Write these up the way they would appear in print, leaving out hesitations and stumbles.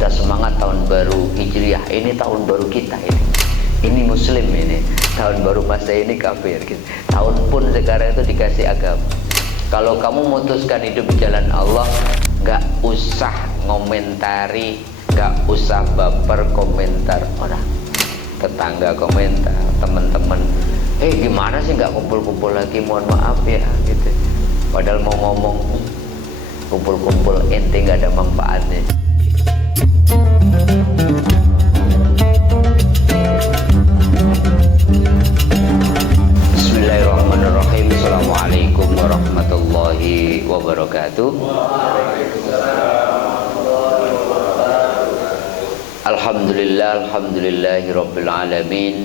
kita semangat tahun baru Hijriah. Ini tahun baru kita ini. Ini Muslim ini. Tahun baru Masehi ini kafir. Gitu. Tahun pun sekarang itu dikasih agama. Kalau kamu memutuskan hidup di jalan Allah, gak usah ngomentari, gak usah baper komentar orang. Tetangga komentar, teman-teman, gimana sih gak kumpul-kumpul lagi, mohon maaf ya gitu. Padahal mau ngomong kumpul-kumpul ente gak ada manfaatnya. Bismillahirrahmanirrahim. Assalamualaikum warahmatullahi wabarakatuh. Alhamdulillah, alhamdulillahirabbil alamin.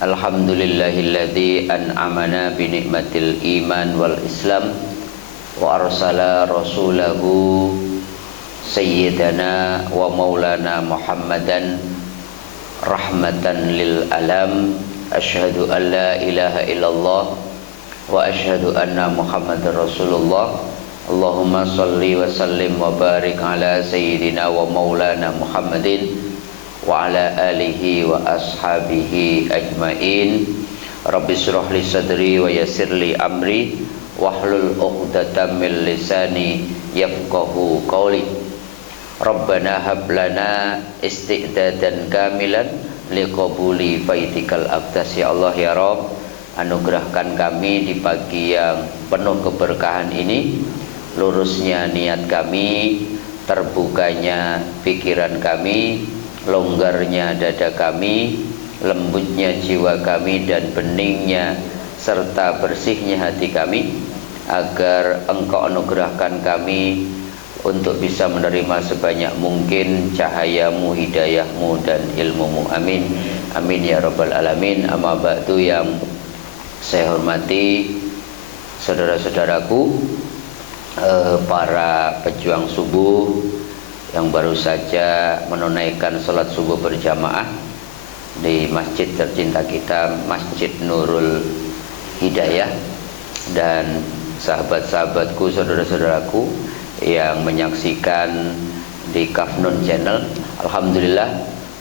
Alhamdulillahilladzi an'amana bi ni'matil iman wal islam wa arsala rasulahu sayyidana wa maulana Muhammadan rahmatan lil alam. Asyhadu an la ilaha illallah wa asyhadu anna Muhammadar Rasulullah. Allahumma salli wa sallim wa barik ala sayyidina wa maulana Muhammadin wa ala alihi wa ashabihi ajmain. Rabbi shrah li sadri wa yassir li amri wahlul 'uqdatam min lisani yafqahu qawli. Rabbana hab lana isti'dadan kamilan liqabuli faidikal abdas. Ya Allah ya Rabb, anugerahkan kami di pagi yang penuh keberkahan ini, lurusnya niat kami, terbukanya pikiran kami, longgarnya dada kami, lembutnya jiwa kami, dan beningnya serta bersihnya hati kami, agar Engkau anugerahkan kami untuk bisa menerima sebanyak mungkin cahayamu, hidayahmu, dan ilmumu. Amin. Amin ya rabbal alamin. Amma ba'du, yang saya hormati saudara-saudaraku, para pejuang subuh yang baru saja menunaikan sholat subuh berjamaah di masjid tercinta kita, Masjid Nurul Hidayah, dan sahabat-sahabatku, saudara-saudaraku yang menyaksikan di Kafnun Channel. Alhamdulillah,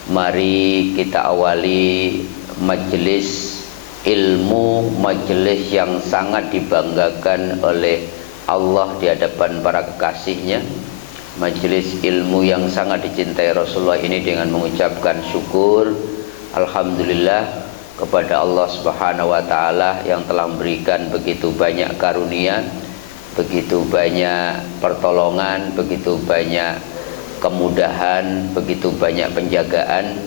mari kita awali majelis ilmu, majelis yang sangat dibanggakan oleh Allah di hadapan para kekasihnya, majelis ilmu yang sangat dicintai Rasulullah ini, dengan mengucapkan syukur alhamdulillah kepada Allah Subhanahu wa taala yang telah memberikan begitu banyak karunia, begitu banyak pertolongan, begitu banyak kemudahan, begitu banyak penjagaan.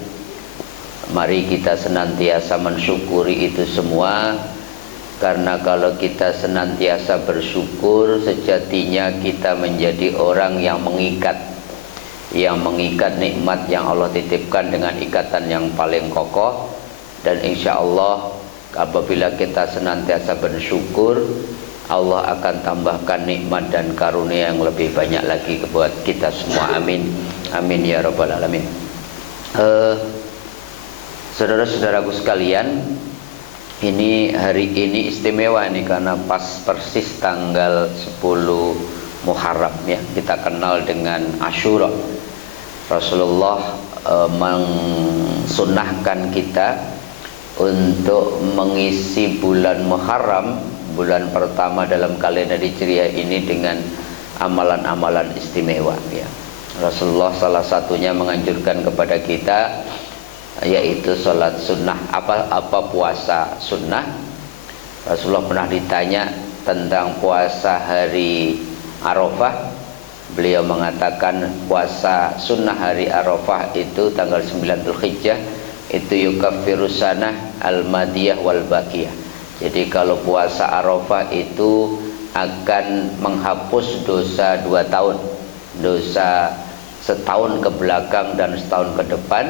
Mari kita senantiasa mensyukuri itu semua, karena kalau kita senantiasa bersyukur, sejatinya kita menjadi orang yang mengikat nikmat yang Allah titipkan dengan ikatan yang paling kokoh. Dan insya Allah apabila kita senantiasa bersyukur, Allah akan tambahkan nikmat dan karunia yang lebih banyak lagi buat kita semua. Amin. Amin ya rabbal alamin. Saudara-saudaraku sekalian, ini hari ini istimewa nih, karena pas persis tanggal 10 Muharram ya, kita kenal dengan Asyura. Rasulullah mensunnahkan kita untuk mengisi bulan Muharram, bulan pertama dalam kalender Hijriah ini, dengan amalan-amalan istimewa ya. Rasulullah salah satunya menganjurkan kepada kita yaitu sholat sunnah. Apa puasa sunnah? Rasulullah pernah ditanya tentang puasa hari Arafah. Beliau mengatakan puasa sunnah hari Arafah itu tanggal 9 Dzulhijjah itu yukaffirus sanah al-madiyah wal baqiyah. Jadi kalau puasa Arafah itu akan menghapus dosa 2 tahun, dosa setahun ke belakang dan setahun ke depan.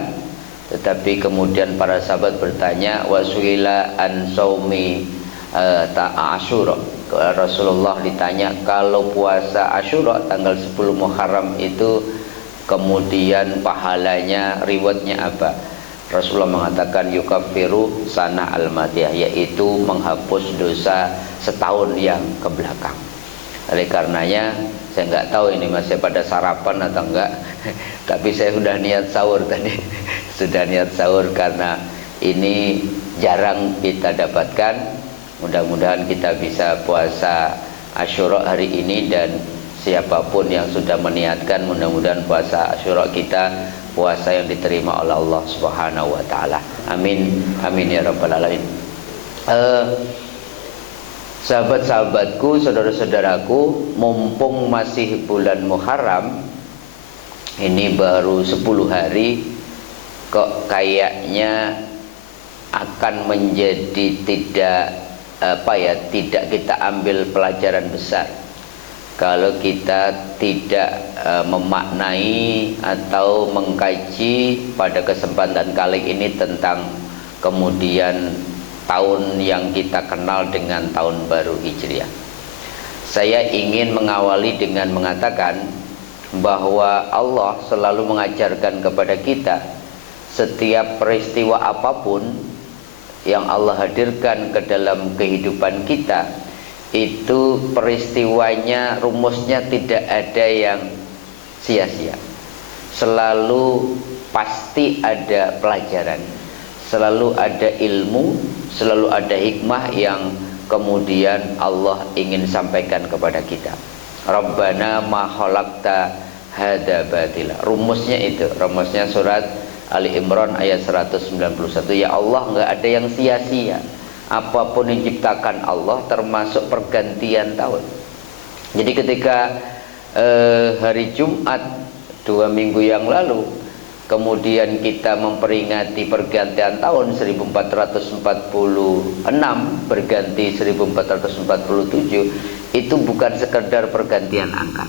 Tetapi kemudian para sahabat bertanya, wasuila an saumi Asyura. Rasulullah ditanya, kalau puasa Asyura tanggal 10 Muharram itu kemudian pahalanya, rewardnya apa? Rasulullah mengatakan yukaffiru sana al-madiyah, yaitu menghapus dosa setahun yang ke belakang. Oleh karenanya Saya nggak tahu ini masih pada sarapan atau enggak. Tapi saya sudah niat sahur tadi. Sudah niat sahur karena ini jarang kita dapatkan. Mudah-mudahan kita bisa puasa Asyura hari ini, dan siapapun yang sudah meniatkan, mudah-mudahan puasa Asyura kita puasa yang diterima oleh Allah Subhanahu wa taala. Amin. Amin ya rabbal alamin. Sahabat-sahabatku, saudara-saudaraku, mumpung masih bulan Muharram, ini baru 10 hari, kok kayaknya akan menjadi tidak kita ambil pelajaran besar kalau kita tidak memaknai atau mengkaji pada kesempatan kali ini tentang kemudian tahun yang kita kenal dengan tahun baru Hijriah. Saya ingin mengawali dengan mengatakan bahwa Allah selalu mengajarkan kepada kita setiap peristiwa apapun yang Allah hadirkan ke dalam kehidupan kita, itu peristiwanya, rumusnya tidak ada yang sia-sia. Selalu pasti ada pelajaran, selalu ada ilmu, selalu ada hikmah yang kemudian Allah ingin sampaikan kepada kita. Rabbana ma khalaqta hadza batila. Rumusnya itu, rumusnya surat Ali Imran ayat 191. Ya Allah, enggak ada yang sia-sia. Apapun yang diciptakan Allah, termasuk pergantian tahun. Jadi ketika hari Jumat 2 minggu yang lalu, kemudian kita memperingati pergantian tahun 1446 berganti 1447, itu bukan sekedar pergantian angka.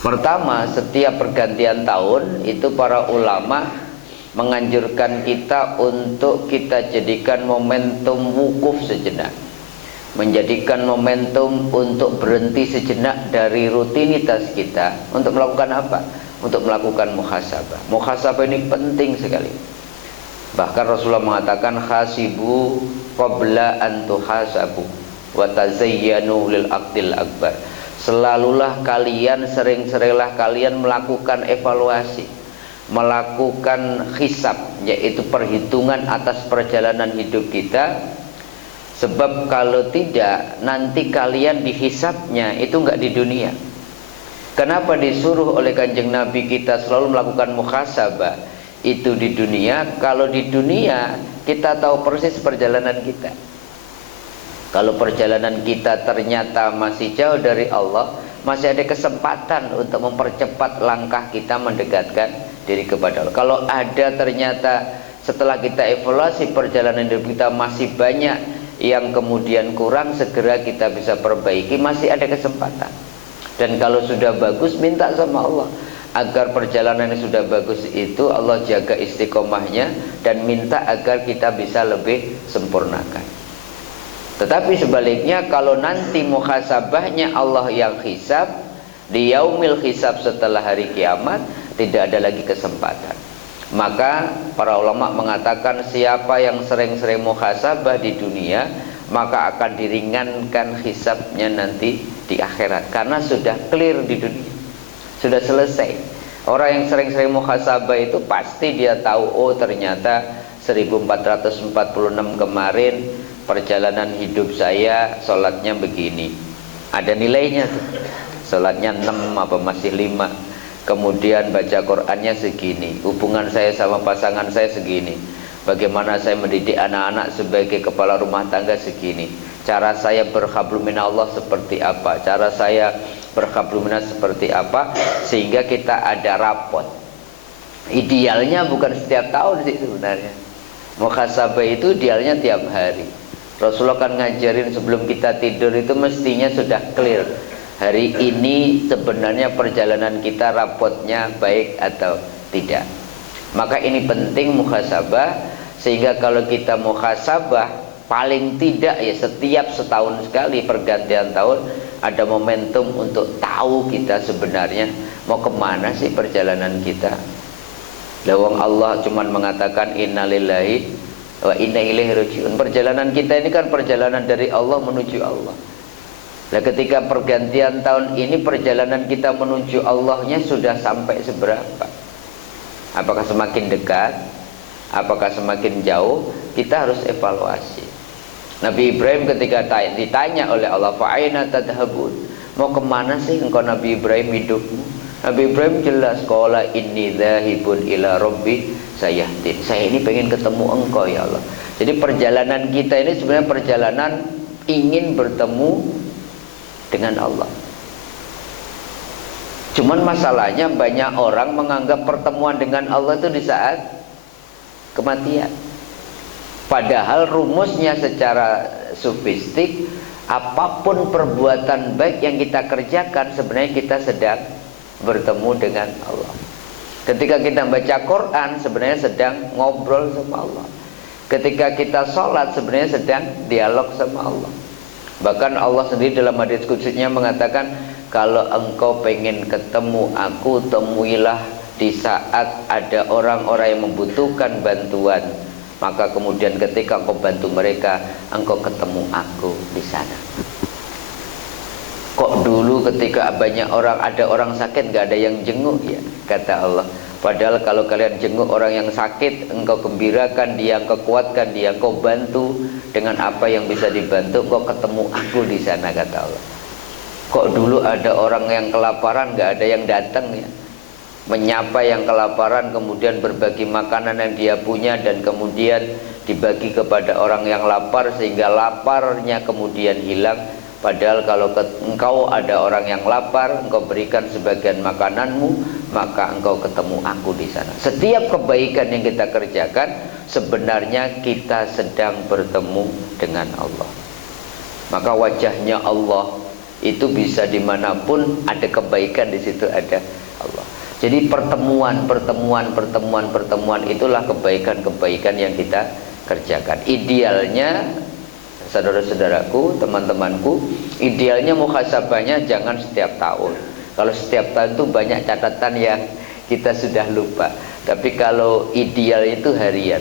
Pertama, setiap pergantian tahun itu para ulama menganjurkan kita untuk kita jadikan momentum wukuf sejenak, menjadikan momentum untuk berhenti sejenak dari rutinitas kita untuk melakukan apa? Untuk melakukan muhasabah. Muhasabah ini penting sekali. Bahkan Rasulullah mengatakan hasibu qabla an tuhasabu wa tazayyanu lil aqdil akbar. Selalulah kalian, sering-seringlah kalian melakukan evaluasi, melakukan hisab, yaitu perhitungan atas perjalanan hidup kita. Sebab kalau tidak, nanti kalian dihisabnya itu enggak di dunia. Kenapa disuruh oleh Kanjeng Nabi kita selalu melakukan muhasabah itu di dunia? Kalau di dunia kita tahu persis perjalanan kita. Kalau perjalanan kita ternyata masih jauh dari Allah, masih ada kesempatan untuk mempercepat langkah kita mendekatkan diri kepada Allah. Kalau ada ternyata setelah kita evaluasi perjalanan hidup kita masih banyak yang kemudian kurang, segera kita bisa perbaiki, masih ada kesempatan. Dan kalau sudah bagus, minta sama Allah agar perjalanan yang sudah bagus itu Allah jaga istiqomahnya, dan minta agar kita bisa lebih sempurnakan. Tetapi sebaliknya, kalau nanti muhasabahnya Allah yang hisab, di yaumil hisab setelah hari kiamat, tidak ada lagi kesempatan. Maka para ulama mengatakan siapa yang sering-sering muhasabah di dunia, maka akan diringankan hisabnya nanti di akhirat, karena sudah clear di dunia, sudah selesai. Orang yang sering-sering muhasabah itu pasti dia tahu, oh ternyata 1446 kemarin perjalanan hidup saya sholatnya begini, ada nilainya tuh, sholatnya 6 apa masih 5, kemudian baca Qur'annya segini, hubungan saya sama pasangan saya segini, bagaimana saya mendidik anak-anak sebagai kepala rumah tangga segini, cara saya berhablum minallah seperti apa, cara saya berhablum minallah seperti apa, sehingga kita ada rapot. Idealnya bukan setiap tahun sih sebenarnya. Muhasabah itu idealnya tiap hari. Rasulullah kan ngajarin sebelum kita tidur itu mestinya sudah clear, hari ini sebenarnya perjalanan kita rapotnya baik atau tidak. Maka ini penting muhasabah, sehingga kalau kita muhasabah paling tidak ya setiap setahun sekali pergantian tahun ada momentum untuk tahu kita sebenarnya mau kemana sih perjalanan kita. Lawang Allah cuman mengatakan innalillahi wa inna ilaihi raji'un. Perjalanan kita ini kan perjalanan dari Allah menuju Allah. Nah, ketika pergantian tahun ini perjalanan kita menuju Allahnya sudah sampai seberapa? Apakah semakin dekat? Apakah semakin jauh? Kita harus evaluasi. Nabi Ibrahim ketika ditanya oleh Allah, fa'aina tadhabun, mau kemana sih engkau Nabi Ibrahim hidupmu? Nabi Ibrahim jelas, qala inni dzahibun ila rabbi sayahdin. Saya ini pengen ketemu engkau ya Allah. Jadi perjalanan kita ini sebenarnya perjalanan ingin bertemu dengan Allah. Cuman masalahnya banyak orang menganggap pertemuan dengan Allah itu di saat kematian. Padahal rumusnya secara sufistik, apapun perbuatan baik yang kita kerjakan sebenarnya kita sedang bertemu dengan Allah. Ketika kita baca Quran sebenarnya sedang ngobrol sama Allah. Ketika kita sholat sebenarnya sedang dialog sama Allah. Bahkan Allah sendiri dalam hadis qudsinya mengatakan, kalau engkau pengen ketemu aku, temuilah di saat ada orang-orang yang membutuhkan bantuan. Maka kemudian ketika engkau bantu mereka, engkau ketemu aku di sana. Kok dulu ketika banyak orang, ada orang sakit gak ada yang jenguk ya, kata Allah. Padahal kalau kalian jenguk orang yang sakit, engkau gembirakan dia, engkau kuatkan dia, engkau bantu dengan apa yang bisa dibantu, engkau ketemu aku di sana, kata Allah. Kok dulu ada orang yang kelaparan gak ada yang datang ya, menyapa yang kelaparan, kemudian berbagi makanan yang dia punya, dan kemudian dibagi kepada orang yang lapar sehingga laparnya kemudian hilang. Padahal kalau engkau ada orang yang lapar, engkau berikan sebagian makananmu, maka engkau ketemu aku di sana. Setiap kebaikan yang kita kerjakan sebenarnya kita sedang bertemu dengan Allah. Maka wajahnya Allah itu bisa dimanapun ada kebaikan, di situ ada Allah. Jadi pertemuan itulah kebaikan-kebaikan yang kita kerjakan. Idealnya, saudara-saudaraku, teman-temanku, idealnya muhasabahnya jangan setiap tahun. Kalau setiap tahun itu banyak catatan yang kita sudah lupa. Tapi kalau ideal itu harian.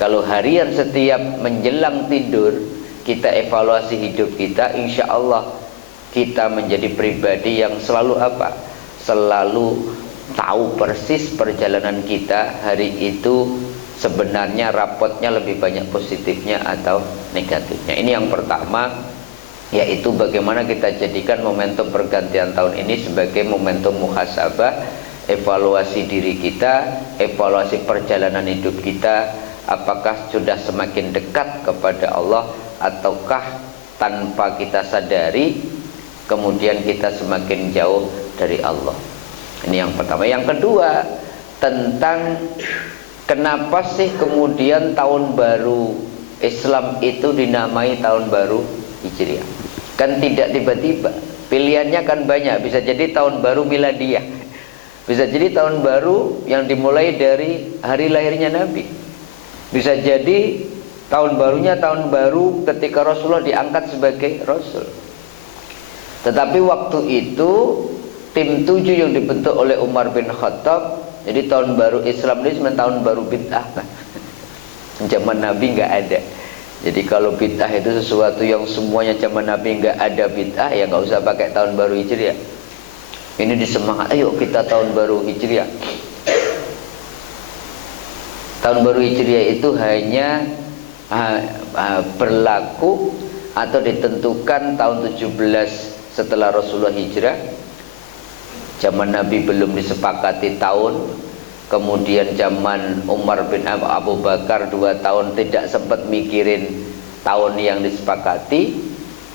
Kalau harian setiap menjelang tidur kita evaluasi hidup kita, insya Allah kita menjadi pribadi yang selalu apa? Selalu tahu persis perjalanan kita hari itu sebenarnya rapotnya lebih banyak positifnya atau negatifnya. Ini yang pertama, yaitu bagaimana kita jadikan momentum pergantian tahun ini sebagai momentum muhasabah, evaluasi diri kita, evaluasi perjalanan hidup kita, apakah sudah semakin dekat kepada Allah ataukah tanpa kita sadari kemudian kita semakin jauh dari Allah. Ini yang pertama. Yang kedua, tentang kenapa sih kemudian tahun baru Islam itu dinamai tahun baru Hijriah? Kan tidak tiba-tiba. Pilihannya kan banyak. Bisa jadi tahun baru Miladiyah, bisa jadi tahun baru yang dimulai dari hari lahirnya Nabi, bisa jadi tahun barunya tahun baru ketika Rasulullah diangkat sebagai Rasul. Tetapi waktu itu tim 7 yang dibentuk oleh Umar bin Khattab, jadi tahun baru Islam ini sebenarnya tahun baru bid'ah. Zaman Nabi nggak ada. Jadi kalau bid'ah itu sesuatu yang semuanya zaman Nabi nggak ada bid'ah, ya nggak usah pakai tahun baru Hijriah. Ini disemangat, ayo kita tahun baru Hijriah. Tahun baru Hijriah itu hanya berlaku atau ditentukan tahun 17 setelah Rasulullah hijrah. Zaman Nabi belum disepakati tahun. Kemudian zaman Umar bin Abu Bakar 2 tahun tidak sempat mikirin tahun yang disepakati.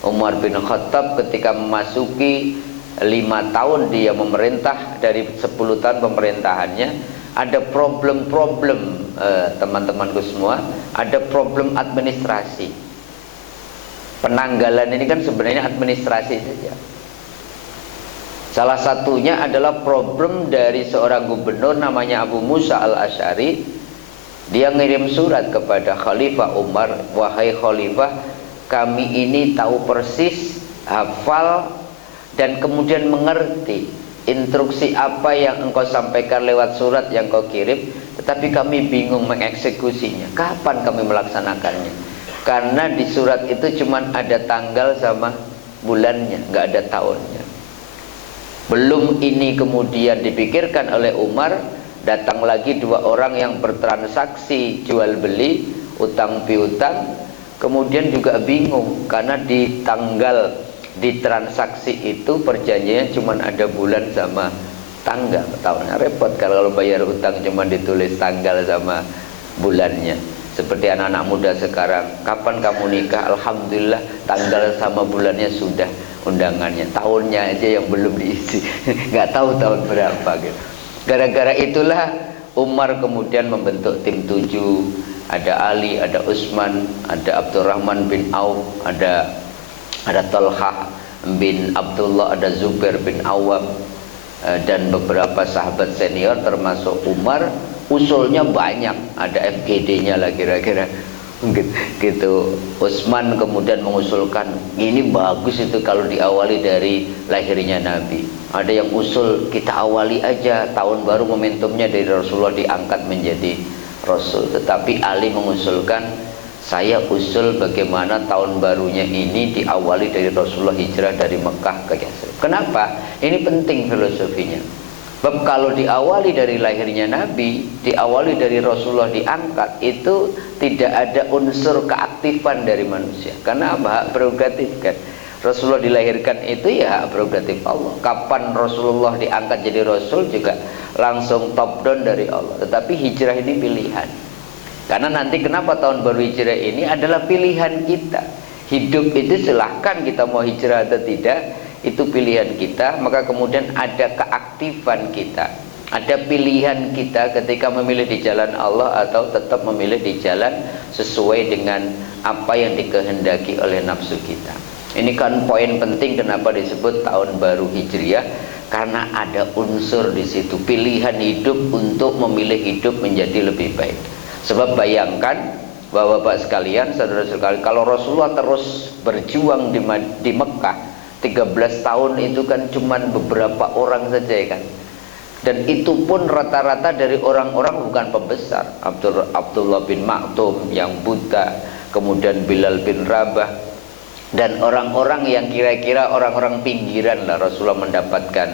Umar bin Khattab ketika memasuki 5 tahun dia memerintah, dari 10 tahun pemerintahannya, ada problem-problem, teman-temanku semua, ada problem administrasi. Penanggalan ini kan sebenarnya administrasi saja. Salah satunya adalah problem dari seorang gubernur namanya Abu Musa al-Asy'ari. Dia ngirim surat kepada Khalifah Umar, wahai Khalifah, kami ini tahu persis, hafal, dan kemudian mengerti instruksi apa yang engkau sampaikan lewat surat yang kau kirim, tetapi kami bingung mengeksekusinya. Kapan kami melaksanakannya? Karena di surat itu cuma ada tanggal sama bulannya, nggak ada tahunnya. Belum ini kemudian dipikirkan oleh Umar, datang lagi dua orang yang bertransaksi jual beli, utang piutang, kemudian juga bingung karena di tanggal di transaksi itu perjanjiannya cuma ada bulan sama tanggal. Tahunnya repot kalau bayar utang cuma ditulis tanggal sama bulannya. Seperti anak-anak muda sekarang, kapan kamu nikah? Alhamdulillah tanggal sama bulannya sudah, undangannya, tahunnya aja yang belum diisi. Nggak tahu tahun berapa gitu. Gara-gara itulah Umar kemudian membentuk tim 7. Ada Ali, ada Utsman, ada Abdurrahman bin Auf, ada Talhah bin Abdullah, ada Zubair bin Awam, dan beberapa sahabat senior termasuk Umar. Usulnya banyak, ada FGD-nya lah kira-kira gitu. Utsman kemudian mengusulkan ini bagus itu kalau diawali dari lahirnya Nabi. Ada yang usul kita awali aja tahun baru, momentumnya dari Rasulullah diangkat menjadi Rasul. Tetapi Ali mengusulkan, saya usul bagaimana tahun barunya ini diawali dari Rasulullah hijrah dari Mekah ke Yasrib. Kenapa? Ini penting filosofinya. Sebab kalau diawali dari lahirnya Nabi, diawali dari Rasulullah diangkat, itu tidak ada unsur keaktifan dari manusia. Karena apa? Hak prerogatif kan. Rasulullah dilahirkan itu ya hak prerogatif Allah. Kapan Rasulullah diangkat jadi Rasul juga langsung top down dari Allah. Tetapi hijrah ini pilihan. Karena nanti kenapa tahun baru hijrah ini adalah pilihan kita. Hidup itu silahkan kita mau hijrah atau tidak, itu pilihan kita. Maka kemudian ada keaktifan kita, ada pilihan kita ketika memilih di jalan Allah atau tetap memilih di jalan sesuai dengan apa yang dikehendaki oleh nafsu kita. Ini kan poin penting kenapa disebut tahun baru Hijriah, karena ada unsur di situ, pilihan hidup untuk memilih hidup menjadi lebih baik. Sebab bayangkan Bapak-bapak sekalian, saudara-saudara sekalian, kalau Rasulullah terus berjuang di Mekah 13 tahun itu kan cuman beberapa orang saja kan. Dan itu pun rata-rata dari orang-orang bukan pembesar. Abdullah bin Maktum yang buta, kemudian Bilal bin Rabah, dan orang-orang yang kira-kira orang-orang pinggiran lah. Rasulullah mendapatkan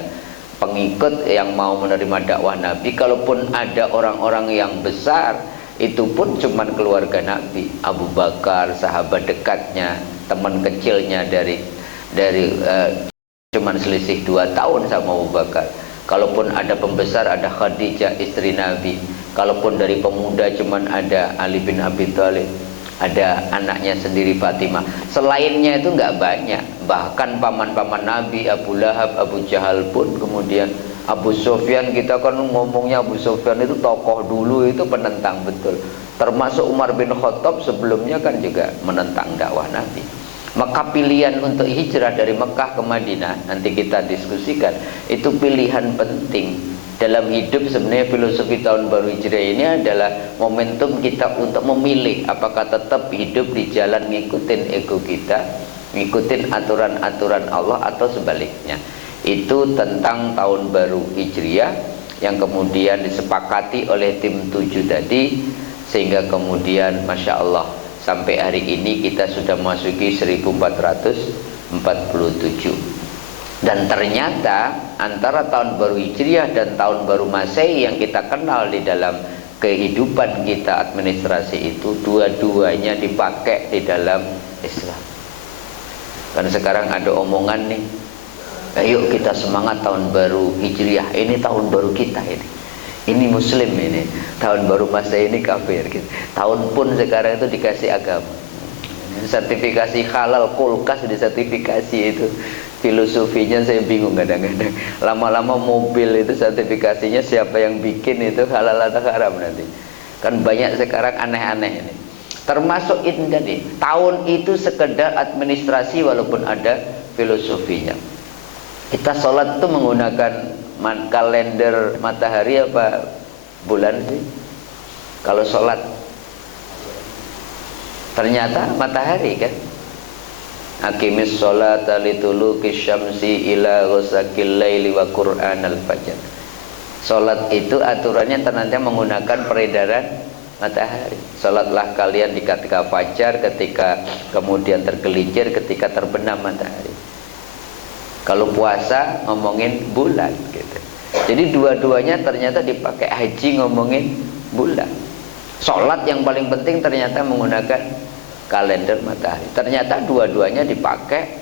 pengikut yang mau menerima dakwah Nabi. Kalaupun ada orang-orang yang besar, itu pun cuman keluarga Nabi. Abu Bakar, sahabat dekatnya, teman kecilnya dari cuman selisih 2 tahun sama Abu Bakar. Kalaupun ada pembesar, ada Khadijah istri Nabi. Kalaupun dari pemuda cuman ada Ali bin Abi Thalib, ada anaknya sendiri Fatimah. Selainnya itu nggak banyak. Bahkan paman-paman Nabi, Abu Lahab, Abu Jahal pun, kemudian Abu Sufyan, kita kan ngomongnya Abu Sufyan itu tokoh dulu, itu penentang betul. Termasuk Umar bin Khattab sebelumnya kan juga menentang dakwah Nabi. Maka pilihan untuk hijrah dari Mekah ke Madinah, nanti kita diskusikan, itu pilihan penting dalam hidup. Sebenarnya filosofi tahun baru hijrah ini adalah momentum kita untuk memilih apakah tetap hidup di jalan ngikutin ego kita, ngikutin aturan-aturan Allah, atau sebaliknya. Itu tentang tahun baru Hijriah yang kemudian disepakati oleh tim 7 tadi, sehingga kemudian Masya Allah sampai hari ini kita sudah memasuki 1447. Dan ternyata antara tahun baru Hijriah dan tahun baru Masehi yang kita kenal di dalam kehidupan kita administrasi itu, dua-duanya dipakai di dalam Islam. Kan sekarang ada omongan nih, ayo kita semangat tahun baru Hijriah, ini tahun baru kita ini Muslim, ini tahun baru Masehi ini kafir gitu. Tahun pun sekarang itu dikasih agama, sertifikasi halal, kulkas disertifikasi. Itu filosofinya saya bingung kadang-kadang. Lama-lama mobil itu sertifikasinya siapa yang bikin, itu halal atau haram nanti. Kan banyak sekarang aneh-aneh ini. Termasuk itu tadi, tahun itu sekedar administrasi walaupun ada filosofinya. Kita sholat itu menggunakan kalender matahari apa bulan sih? Kalau sholat ternyata matahari kan. Aqimis sholata lituluki syamsi ila ghasaqil laili wa qur'anal fajr. Sholat itu aturannya ternyata menggunakan peredaran matahari. Sholatlah kalian di ketika fajar, ketika kemudian tergelincir, ketika terbenam matahari. Kalau puasa ngomongin bulan gitu. Jadi dua-duanya ternyata dipakai. Haji ngomongin bulan. Sholat yang paling penting ternyata menggunakan kalender matahari. Ternyata dua-duanya dipakai.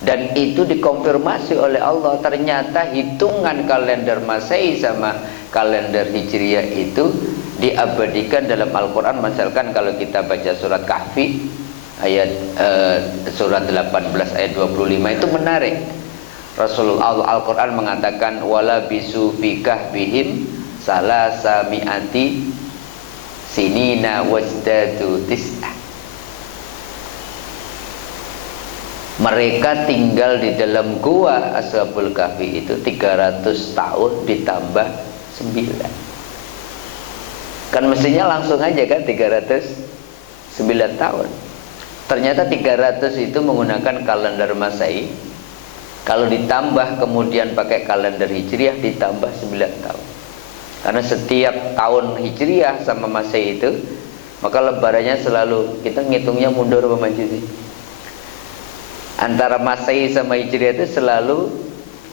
Dan itu dikonfirmasi oleh Allah. Ternyata hitungan kalender Masehi sama kalender Hijriah itu diabadikan dalam Al-Quran. Misalkan kalau kita baca surat Kahfi ayat surat 18 ayat 25 itu menarik. Rasulullah Al-Quran mengatakan wala bisu fi kahbihim salasa mi'ati sinina wazdadu tis'ah. Mereka tinggal di dalam gua Ashabul Kahfi itu 300 tahun ditambah 9. Kan mestinya langsung aja kan 309 tahun. Ternyata 300 itu menggunakan kalender Masehi. Kalau ditambah kemudian pakai kalender Hijriah ditambah 9 tahun. Karena setiap tahun Hijriah sama Masehi itu, maka lebarannya selalu kita ngitungnya mundur apa maju sih? Antara Masehi sama Hijriah itu selalu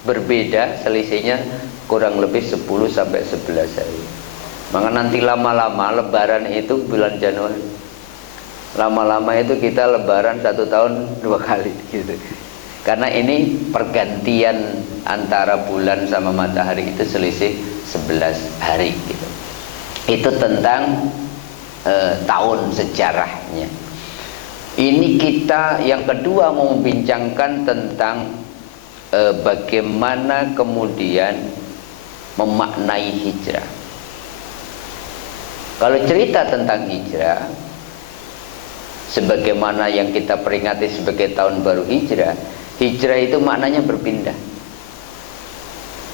berbeda, selisihnya kurang lebih 10 sampai 11 hari. Maka nanti lama-lama lebaran itu bulan Januari. Lama-lama itu kita lebaran 1 tahun 2 kali gitu. Karena ini pergantian antara bulan sama matahari itu selisih 11 hari gitu. Itu tentang tahun sejarahnya. Ini kita yang kedua mau membincangkan tentang bagaimana kemudian memaknai hijrah. Kalau cerita tentang hijrah, sebagaimana yang kita peringati sebagai tahun baru hijrah, hijrah itu maknanya berpindah.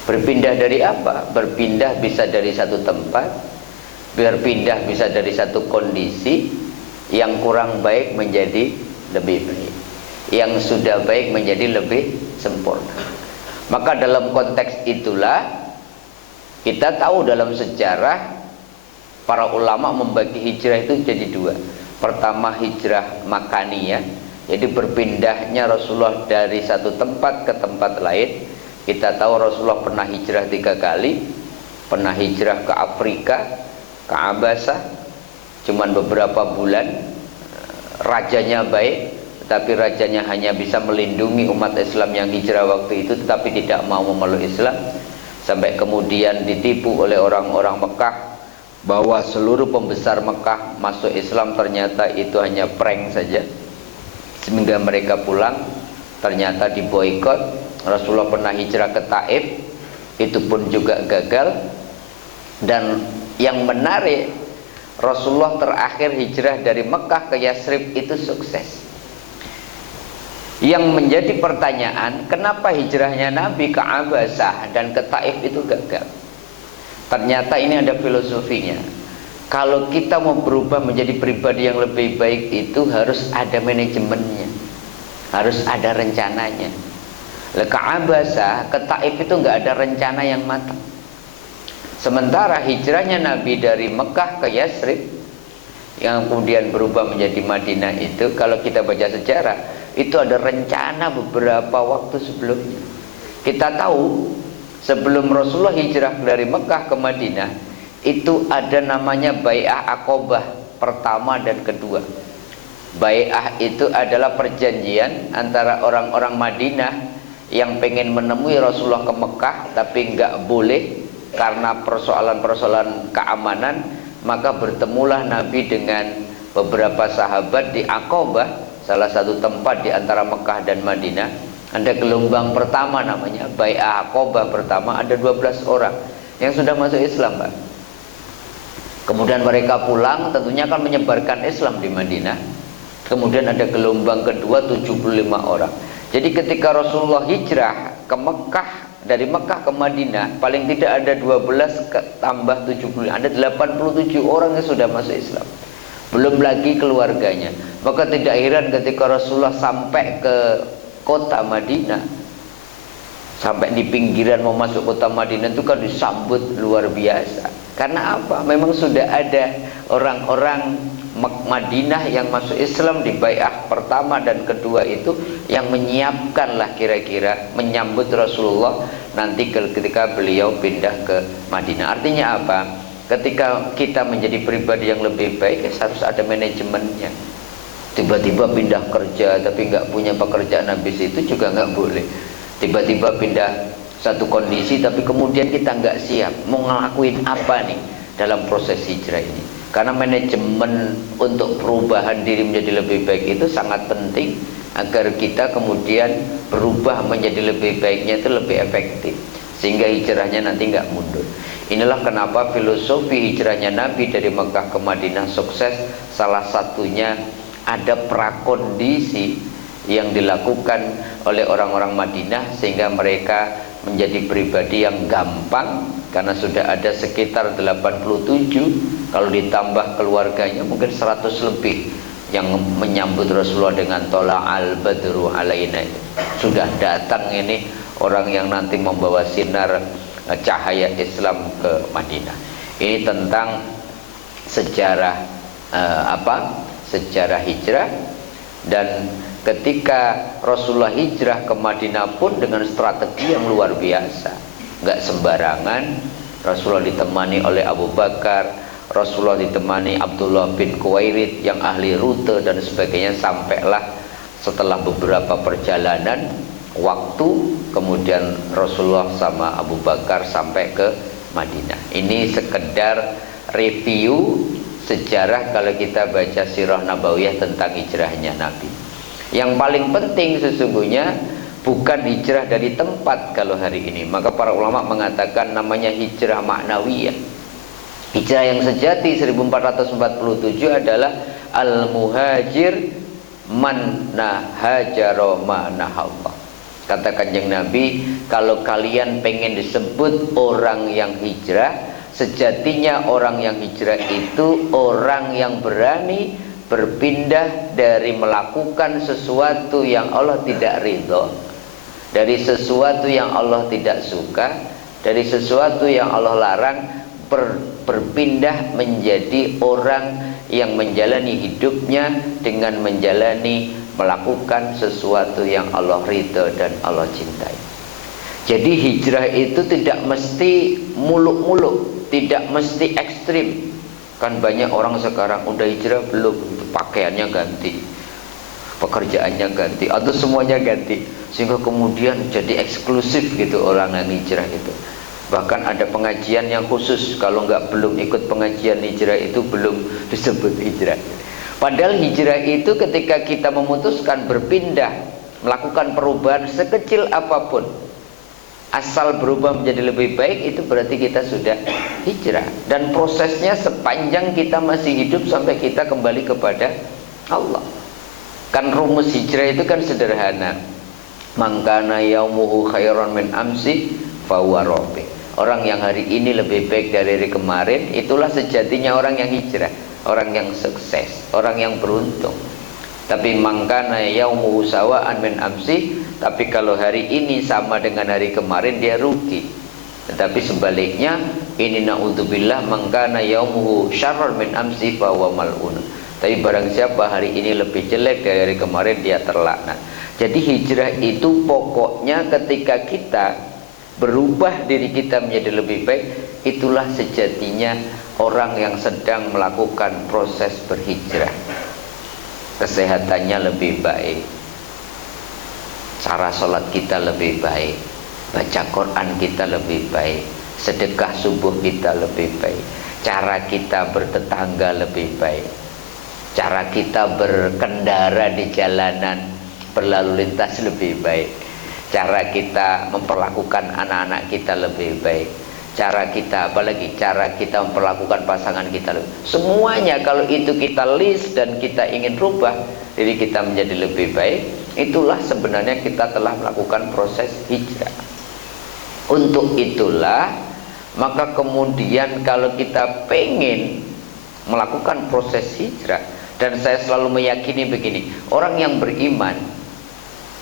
Berpindah dari apa? Berpindah bisa dari satu tempat, berpindah bisa dari satu kondisi yang kurang baik menjadi lebih baik, yang sudah baik menjadi lebih sempurna. Maka dalam konteks itulah kita tahu dalam sejarah para ulama membagi hijrah itu jadi 2. Pertama hijrah makaniyah, jadi berpindahnya Rasulullah dari satu tempat ke tempat lain. Kita tahu Rasulullah pernah hijrah 3 kali. Pernah hijrah ke Afrika, ke Abasah, cuman beberapa bulan. Rajanya baik, tetapi rajanya hanya bisa melindungi umat Islam yang hijrah waktu itu, tetapi tidak mau memeluk Islam. Sampai kemudian ditipu oleh orang-orang Mekah bahwa seluruh pembesar Mekah masuk Islam, ternyata itu hanya prank saja. Sehingga mereka pulang, ternyata diboikot. Rasulullah pernah hijrah ke Taif, itu pun juga gagal. Dan yang menarik, Rasulullah terakhir hijrah dari Mekah ke Yasrib itu sukses. Yang menjadi pertanyaan, kenapa hijrahnya Nabi ke Abasah dan ke Taif itu gagal? Ternyata ini ada filosofinya. Kalau kita mau berubah menjadi pribadi yang lebih baik itu harus ada manajemennya, harus ada rencananya. Ke Abasah, ke Taif itu nggak ada rencana yang matang. Sementara hijrahnya Nabi dari Mekah ke Yasrib yang kemudian berubah menjadi Madinah itu, kalau kita baca sejarah, itu ada rencana beberapa waktu sebelumnya. Kita tahu sebelum Rasulullah hijrah dari Mekah ke Madinah, itu ada namanya Bai'ah Aqobah pertama dan kedua. Bai'ah itu adalah perjanjian antara orang-orang Madinah yang pengen menemui Rasulullah ke Mekah tapi nggak boleh karena persoalan-persoalan keamanan. Maka bertemulah Nabi dengan beberapa sahabat di Aqobah, salah satu tempat di antara Mekah dan Madinah. Ada gelombang pertama namanya Bai'ah Aqobah pertama, ada 12 orang yang sudah masuk Islam, Pak. Kemudian mereka pulang, tentunya akan menyebarkan Islam di Madinah. Kemudian ada gelombang kedua 75 orang. Jadi ketika Rasulullah hijrah ke Mekah, dari Mekah ke Madinah, paling tidak ada 12 tambah 70, ada 87 orang yang sudah masuk Islam. Belum lagi keluarganya. Maka tidak heran ketika Rasulullah sampai ke kota Madinah, sampai di pinggiran mau masuk kota Madinah itu kan disambut luar biasa. Karena apa? Memang sudah ada orang-orang Madinah yang masuk Islam di bai'ah pertama dan kedua itu yang menyiapkan lah kira-kira menyambut Rasulullah nanti ketika beliau pindah ke Madinah. Artinya apa? Ketika kita menjadi pribadi yang lebih baik, harus ada manajemennya. Tiba-tiba pindah kerja tapi nggak punya pekerjaan habis itu juga nggak boleh. Tiba-tiba pindah satu kondisi tapi kemudian kita nggak siap mau ngelakuin apa nih dalam proses hijrah ini. Karena manajemen untuk perubahan diri menjadi lebih baik itu sangat penting agar kita kemudian berubah menjadi lebih baiknya itu lebih efektif, sehingga hijrahnya nanti nggak mundur. Inilah kenapa filosofi hijrahnya Nabi dari Mekah ke Madinah sukses. Salah satunya ada prakondisi yang dilakukan oleh orang-orang Madinah sehingga mereka menjadi pribadi yang gampang, karena sudah ada sekitar 87, kalau ditambah keluarganya mungkin 100 lebih yang menyambut Rasulullah dengan tola al-badru alaina. Sudah datang ini orang yang nanti membawa sinar cahaya Islam ke Madinah. Ini tentang sejarah sejarah hijrah. Dan ketika Rasulullah hijrah ke Madinah pun dengan strategi yang luar biasa, nggak sembarangan. Rasulullah ditemani oleh Abu Bakar, Rasulullah ditemani Abdullah bin Khuwailid yang ahli rute dan sebagainya. Sampailah setelah beberapa perjalanan waktu, kemudian Rasulullah sama Abu Bakar sampai ke Madinah. Ini sekedar review sejarah kalau kita baca sirah nabawiyah tentang hijrahnya Nabi. Yang paling penting sesungguhnya bukan hijrah dari tempat kalau hari ini. Maka para ulama mengatakan namanya hijrah maknawiyah. Hijrah yang sejati 1447 adalah al-muhajir man nahajara ma nahallah. Kata Kanjeng Nabi, kalau kalian pengen disebut orang yang hijrah, sejatinya orang yang hijrah itu orang yang berani berpindah dari melakukan sesuatu yang Allah tidak ridho, dari sesuatu yang Allah tidak suka, dari sesuatu yang Allah larang, berpindah menjadi orang yang menjalani hidupnya dengan melakukan sesuatu yang Allah ridho dan Allah cintai. Jadi hijrah itu tidak mesti muluk-muluk, tidak mesti ekstrim. Kan banyak orang sekarang udah hijrah belum, pakaiannya ganti, pekerjaannya ganti, atau semuanya ganti, sehingga kemudian jadi eksklusif gitu orang yang hijrah itu. Bahkan ada pengajian yang khusus, kalau belum ikut pengajian hijrah itu belum disebut hijrah. Padahal hijrah itu ketika kita memutuskan berpindah, melakukan perubahan sekecil apapun, asal berubah menjadi lebih baik, itu berarti kita sudah hijrah. Dan prosesnya sepanjang kita masih hidup sampai kita kembali kepada Allah. Kan rumus hijrah itu kan sederhana. Mangkana yaumuhu khairan min amsi fahuwa rabi. Orang yang hari ini lebih baik dari hari kemarin, itulah sejatinya orang yang hijrah, orang yang sukses, orang yang beruntung. Tapi mangkana yaumuhu sawa'an min amsi, tapi kalau hari ini sama dengan hari kemarin, dia rugi. Tetapi sebaliknya, ini na'udzubillah, mangkana yaumuhu syarran min amsi fa huwa mal'un. Tapi barang siapa hari ini lebih jelek dari hari kemarin, dia terlaknat. Jadi hijrah itu pokoknya ketika kita berubah diri kita menjadi lebih baik, itulah sejatinya orang yang sedang melakukan proses berhijrah. Kesehatannya lebih baik, cara sholat kita lebih baik, baca Quran kita lebih baik, sedekah subuh kita lebih baik, cara kita bertetangga lebih baik, cara kita berkendara di jalanan berlalu lintas lebih baik, cara kita memperlakukan anak-anak kita lebih baik, cara kita memperlakukan pasangan kita lebih. Semuanya kalau itu kita list dan kita ingin rubah diri kita menjadi lebih baik, itulah sebenarnya kita telah melakukan proses hijrah. Untuk itulah maka kemudian kalau kita pengen melakukan proses hijrah, dan saya selalu meyakini begini, orang yang beriman,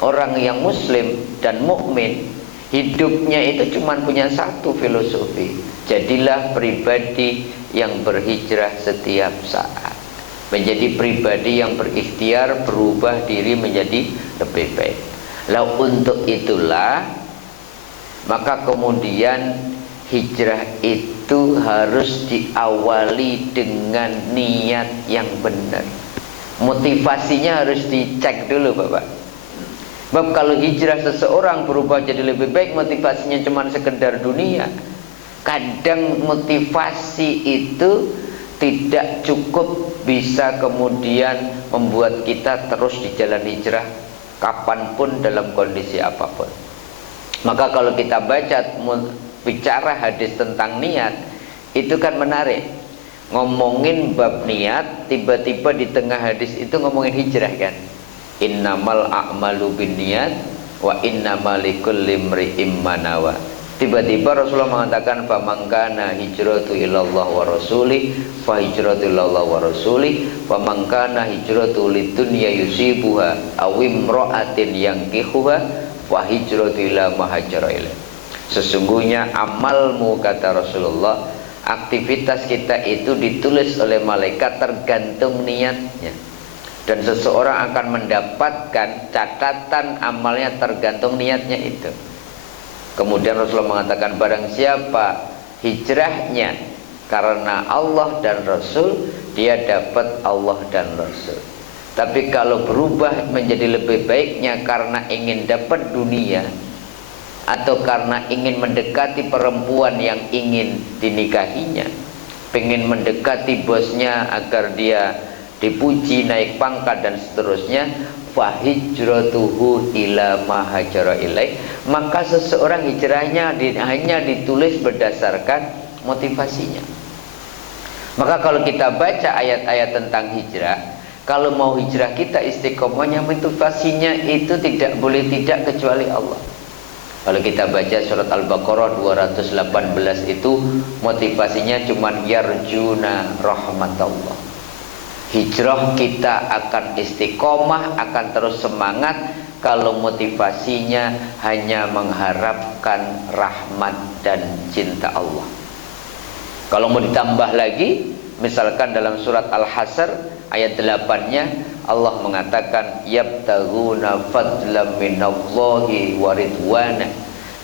orang yang muslim dan mukmin, hidupnya itu cuma punya satu filosofi: jadilah pribadi yang berhijrah setiap saat. menjadi pribadi yang berikhtiar berubah diri menjadi lebih baik. Lalu untuk itulah maka kemudian hijrah itu harus diawali dengan niat yang benar. Motivasinya harus dicek dulu Bapak. Sebab kalau hijrah seseorang berubah jadi lebih baik, motivasinya cuma sekedar dunia. Kadang motivasi itu tidak cukup bisa kemudian membuat kita terus di jalan hijrah kapanpun dalam kondisi apapun. Maka kalau kita bicara hadis tentang niat, itu kan menarik. Ngomongin bab niat, tiba-tiba di tengah hadis itu ngomongin hijrah kan. Innamal a'malu binniyat wa innamal likulli imri'im ma nawa. Tiba-tiba Rasulullah mengatakan faman kana hijratu ilallah wa rasulih fa hijratu ilallah wa rasulih wa man kana hijratu lidunya yusibuha aw imra'atin yankihuha fa hijratu ila ma hajara ilaih. Sesungguhnya amalmu, kata Rasulullah, aktivitas kita itu ditulis oleh malaikat tergantung niatnya. Dan seseorang akan mendapatkan catatan amalnya tergantung niatnya itu. Kemudian Rasulullah mengatakan barang siapa hijrahnya karena Allah dan Rasul, dia dapat Allah dan Rasul. Tapi kalau berubah menjadi lebih baiknya karena ingin dapat dunia, atau karena ingin mendekati perempuan yang ingin dinikahinya, pengen mendekati bosnya agar dia dipuji, naik pangkat dan seterusnya, fahijratuhu ila ma hajara ilaih, maka seseorang hijrahnya hanya ditulis berdasarkan motivasinya. Maka kalau kita baca ayat-ayat tentang hijrah, kalau mau hijrah kita istiqomahnya, motivasinya itu tidak boleh tidak kecuali Allah. Kalau kita baca surat Al-Baqarah 218 itu motivasinya cuman yarjuna rahmatallah. Hijrah kita akan istiqomah, akan terus semangat kalau motivasinya hanya mengharapkan rahmat dan cinta Allah. Kalau mau ditambah lagi, misalkan dalam surat Al-Hasr ayat 8-nya Allah mengatakan yabtaghuna fadlan minallahi wa ridwana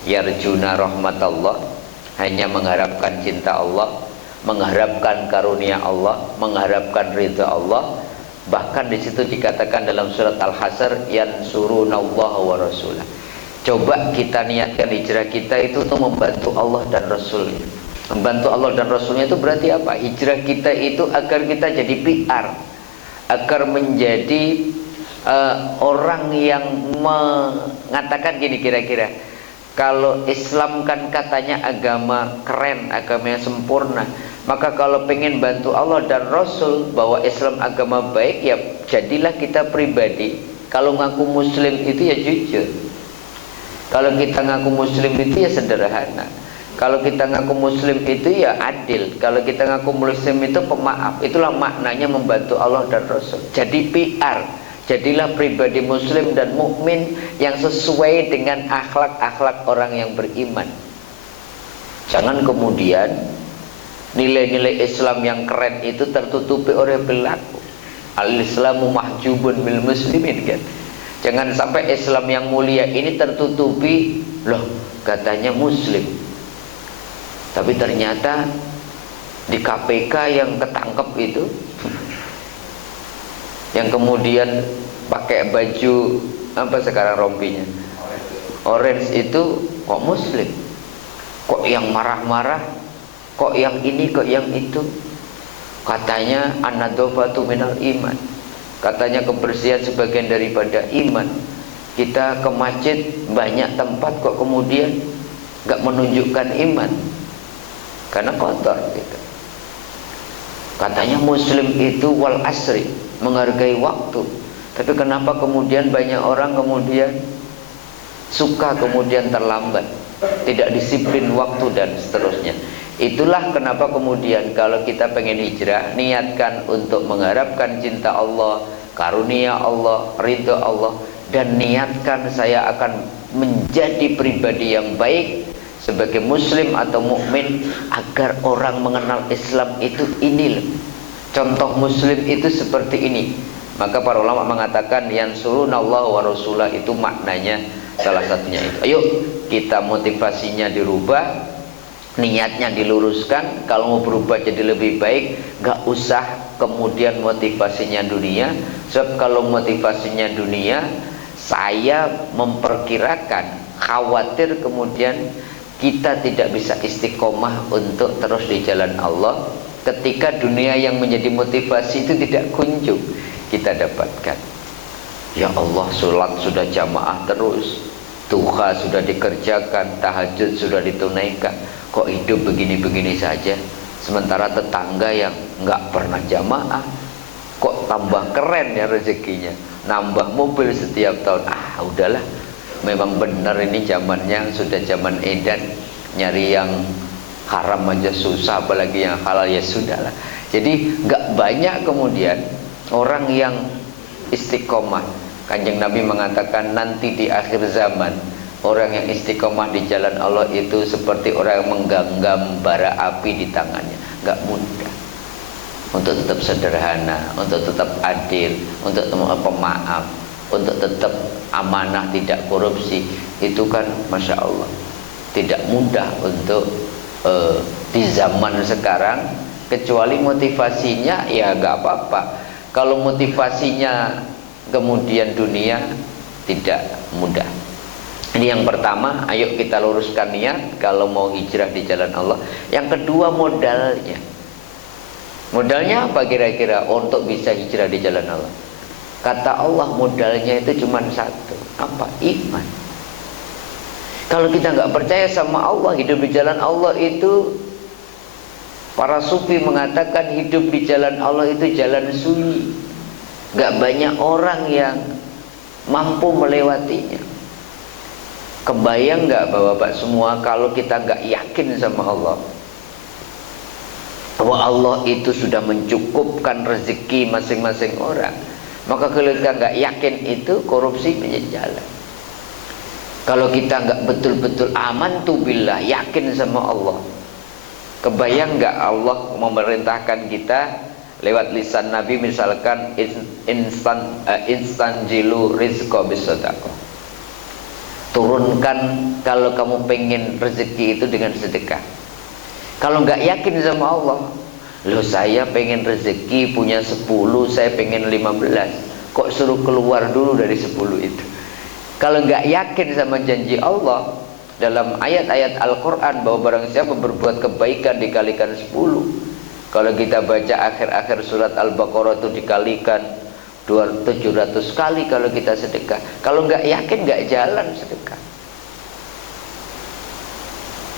yarjuna rahmatallah, hanya mengharapkan cinta Allah, mengharapkan karunia Allah, mengharapkan ridha Allah. Bahkan di situ dikatakan dalam surat Al-Hasr yansurunallaha wa rasulah. Coba kita niatkan hijrah kita itu untuk membantu Allah dan Rasulnya. Membantu Allah dan Rasulnya itu berarti apa? Hijrah kita itu agar kita jadi PR, agar menjadi orang yang mengatakan gini kira-kira, kalau Islam kan katanya agama keren, agama yang sempurna, maka kalau pengen bantu Allah dan Rasul bahwa Islam agama baik, ya jadilah kita pribadi. Kalau ngaku Muslim itu ya jujur. Kalau kita ngaku Muslim itu ya sederhana. Kalau kita ngaku Muslim itu ya adil. Kalau kita ngaku Muslim itu pemaaf. Itulah maknanya membantu Allah dan Rasul. Jadi PR. Jadilah pribadi Muslim dan mukmin yang sesuai dengan akhlak-akhlak orang yang beriman. Jangan kemudian nilai-nilai Islam yang keren itu tertutupi oleh perilaku. Al-Islamu mahjubun bil muslimin kan. Jangan sampai Islam yang mulia ini tertutupi, loh katanya Muslim, tapi ternyata di KPK yang ketangkep itu, yang kemudian pakai baju apa sekarang rompinya orange itu kok Muslim, kok yang marah-marah, kok yang ini, kok yang itu. Katanya an-nadhafatu minal iman, katanya kebersihan sebagian daripada iman. Kita ke masjid banyak tempat kok kemudian gak menunjukkan iman karena kotor gitu. Katanya Muslim itu wal asri, menghargai waktu. Tapi kenapa kemudian banyak orang kemudian suka kemudian terlambat, tidak disiplin waktu dan seterusnya. Itulah kenapa kemudian kalau kita pengen hijrah, niatkan untuk mengharapkan cinta Allah, karunia Allah, ridha Allah, dan niatkan saya akan menjadi pribadi yang baik sebagai muslim atau mukmin agar orang mengenal Islam itu ini loh. Contoh muslim itu seperti ini. Maka para ulama mengatakan yansurunallahu wa rasulah itu maknanya salah satunya itu. Ayo kita motivasinya dirubah, niatnya diluruskan. Kalau mau berubah jadi lebih baik, gak usah kemudian motivasinya dunia. Sebab kalau motivasinya dunia, saya memperkirakan, khawatir kemudian kita tidak bisa istiqomah untuk terus di jalan Allah ketika dunia yang menjadi motivasi itu tidak kunjung kita dapatkan. Ya Allah, sholat sudah jamaah terus, duha sudah dikerjakan, tahajud sudah ditunaikan, kok hidup begini-begini saja. Sementara tetangga yang nggak pernah jamaah kok tambah keren ya rezekinya, nambah mobil setiap tahun. Udahlah, memang benar ini zamannya sudah zaman edan, nyari yang haram aja susah, apalagi yang halal. Ya sudahlah. Jadi nggak banyak kemudian orang yang istiqomah. Kanjeng Nabi mengatakan nanti di akhir zaman orang yang istiqomah di jalan Allah itu seperti orang yang menggenggam bara api di tangannya. Nggak mudah untuk tetap sederhana, untuk tetap adil, untuk tetap pemaaf, untuk tetap amanah, tidak korupsi. Itu kan Masya Allah tidak mudah untuk di zaman sekarang, kecuali motivasinya ya nggak apa-apa. Kalau motivasinya kemudian dunia, tidak mudah. Ini yang pertama, ayo kita luruskan niat kalau mau hijrah di jalan Allah. Yang kedua, modalnya. Modalnya apa kira-kira untuk bisa hijrah di jalan Allah? Kata Allah, modalnya itu cuma satu. Apa? Iman. Kalau kita nggak percaya sama Allah, hidup di jalan Allah itu, para sufi mengatakan hidup di jalan Allah itu jalan sunyi. Gak banyak orang yang mampu melewatinya. Kebayang gak Bapak-bapak semua kalau kita gak yakin sama Allah, bahwa Allah itu sudah mencukupkan rezeki masing-masing orang, maka kalau kita gak yakin itu, korupsi menjadi jalan. Kalau kita gak betul-betul aman tuh billah, yakin sama Allah, kebayang gak Allah memerintahkan kita lewat lisan Nabi, misalkan instan jilu rizqa bisadaqah, turunkan kalau kamu pengen rezeki itu dengan sedekah. Kalau nggak yakin sama Allah, loh saya pengen rezeki punya 10, saya pengen 15, kok suruh keluar dulu dari 10 itu. Kalau nggak yakin sama janji Allah dalam ayat-ayat Al-Quran bahwa barang siapa berbuat kebaikan dikalikan 10, kalau kita baca akhir-akhir surat Al-Baqarah itu dikalikan 700 kali kalau kita sedekah. Kalau nggak yakin nggak jalan sedekah.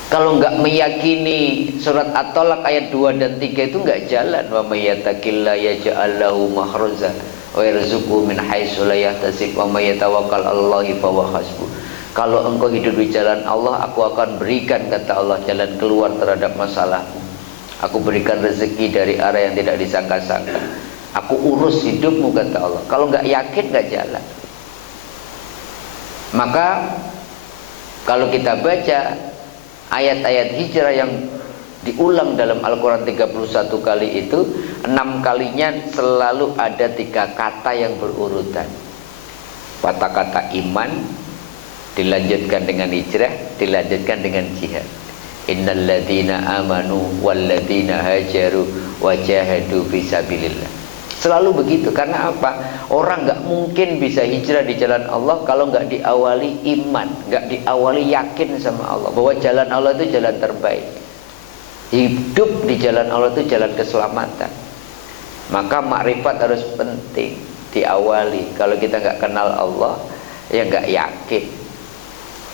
Kalau nggak meyakini surat At-Talaq ayat 2 dan 3 itu nggak jalan. Wa may yattaqilla yaj'al lahu makhraja wa yarzuqhu min haitsu la yahtasib wa may yatawakkal 'alallahi fa huwa hasbuh. Kalau engkau hidup di jalan Allah, aku akan berikan, kata Allah, jalan keluar terhadap masalahmu. Aku berikan rezeki dari arah yang tidak disangka-sangka. Aku urus hidupmu, kata Allah. Kalau nggak yakin nggak jalan. Maka kalau kita baca ayat-ayat hijrah yang diulang dalam Al-Quran 31 kali itu, 6 kalinya selalu ada 3 kata yang berurutan. Kata-kata iman, dilanjutkan dengan hijrah, dilanjutkan dengan jihad. Innal ladzina amanu wal ladzina hajaru wajahadu fisabilillah. Selalu begitu. Karena apa? Orang nggak mungkin bisa hijrah di jalan Allah kalau nggak diawali iman, nggak diawali yakin sama Allah bahwa jalan Allah itu jalan terbaik. Hidup di jalan Allah itu jalan keselamatan. Maka makrifat harus penting diawali. Kalau kita nggak kenal Allah, ya nggak yakin.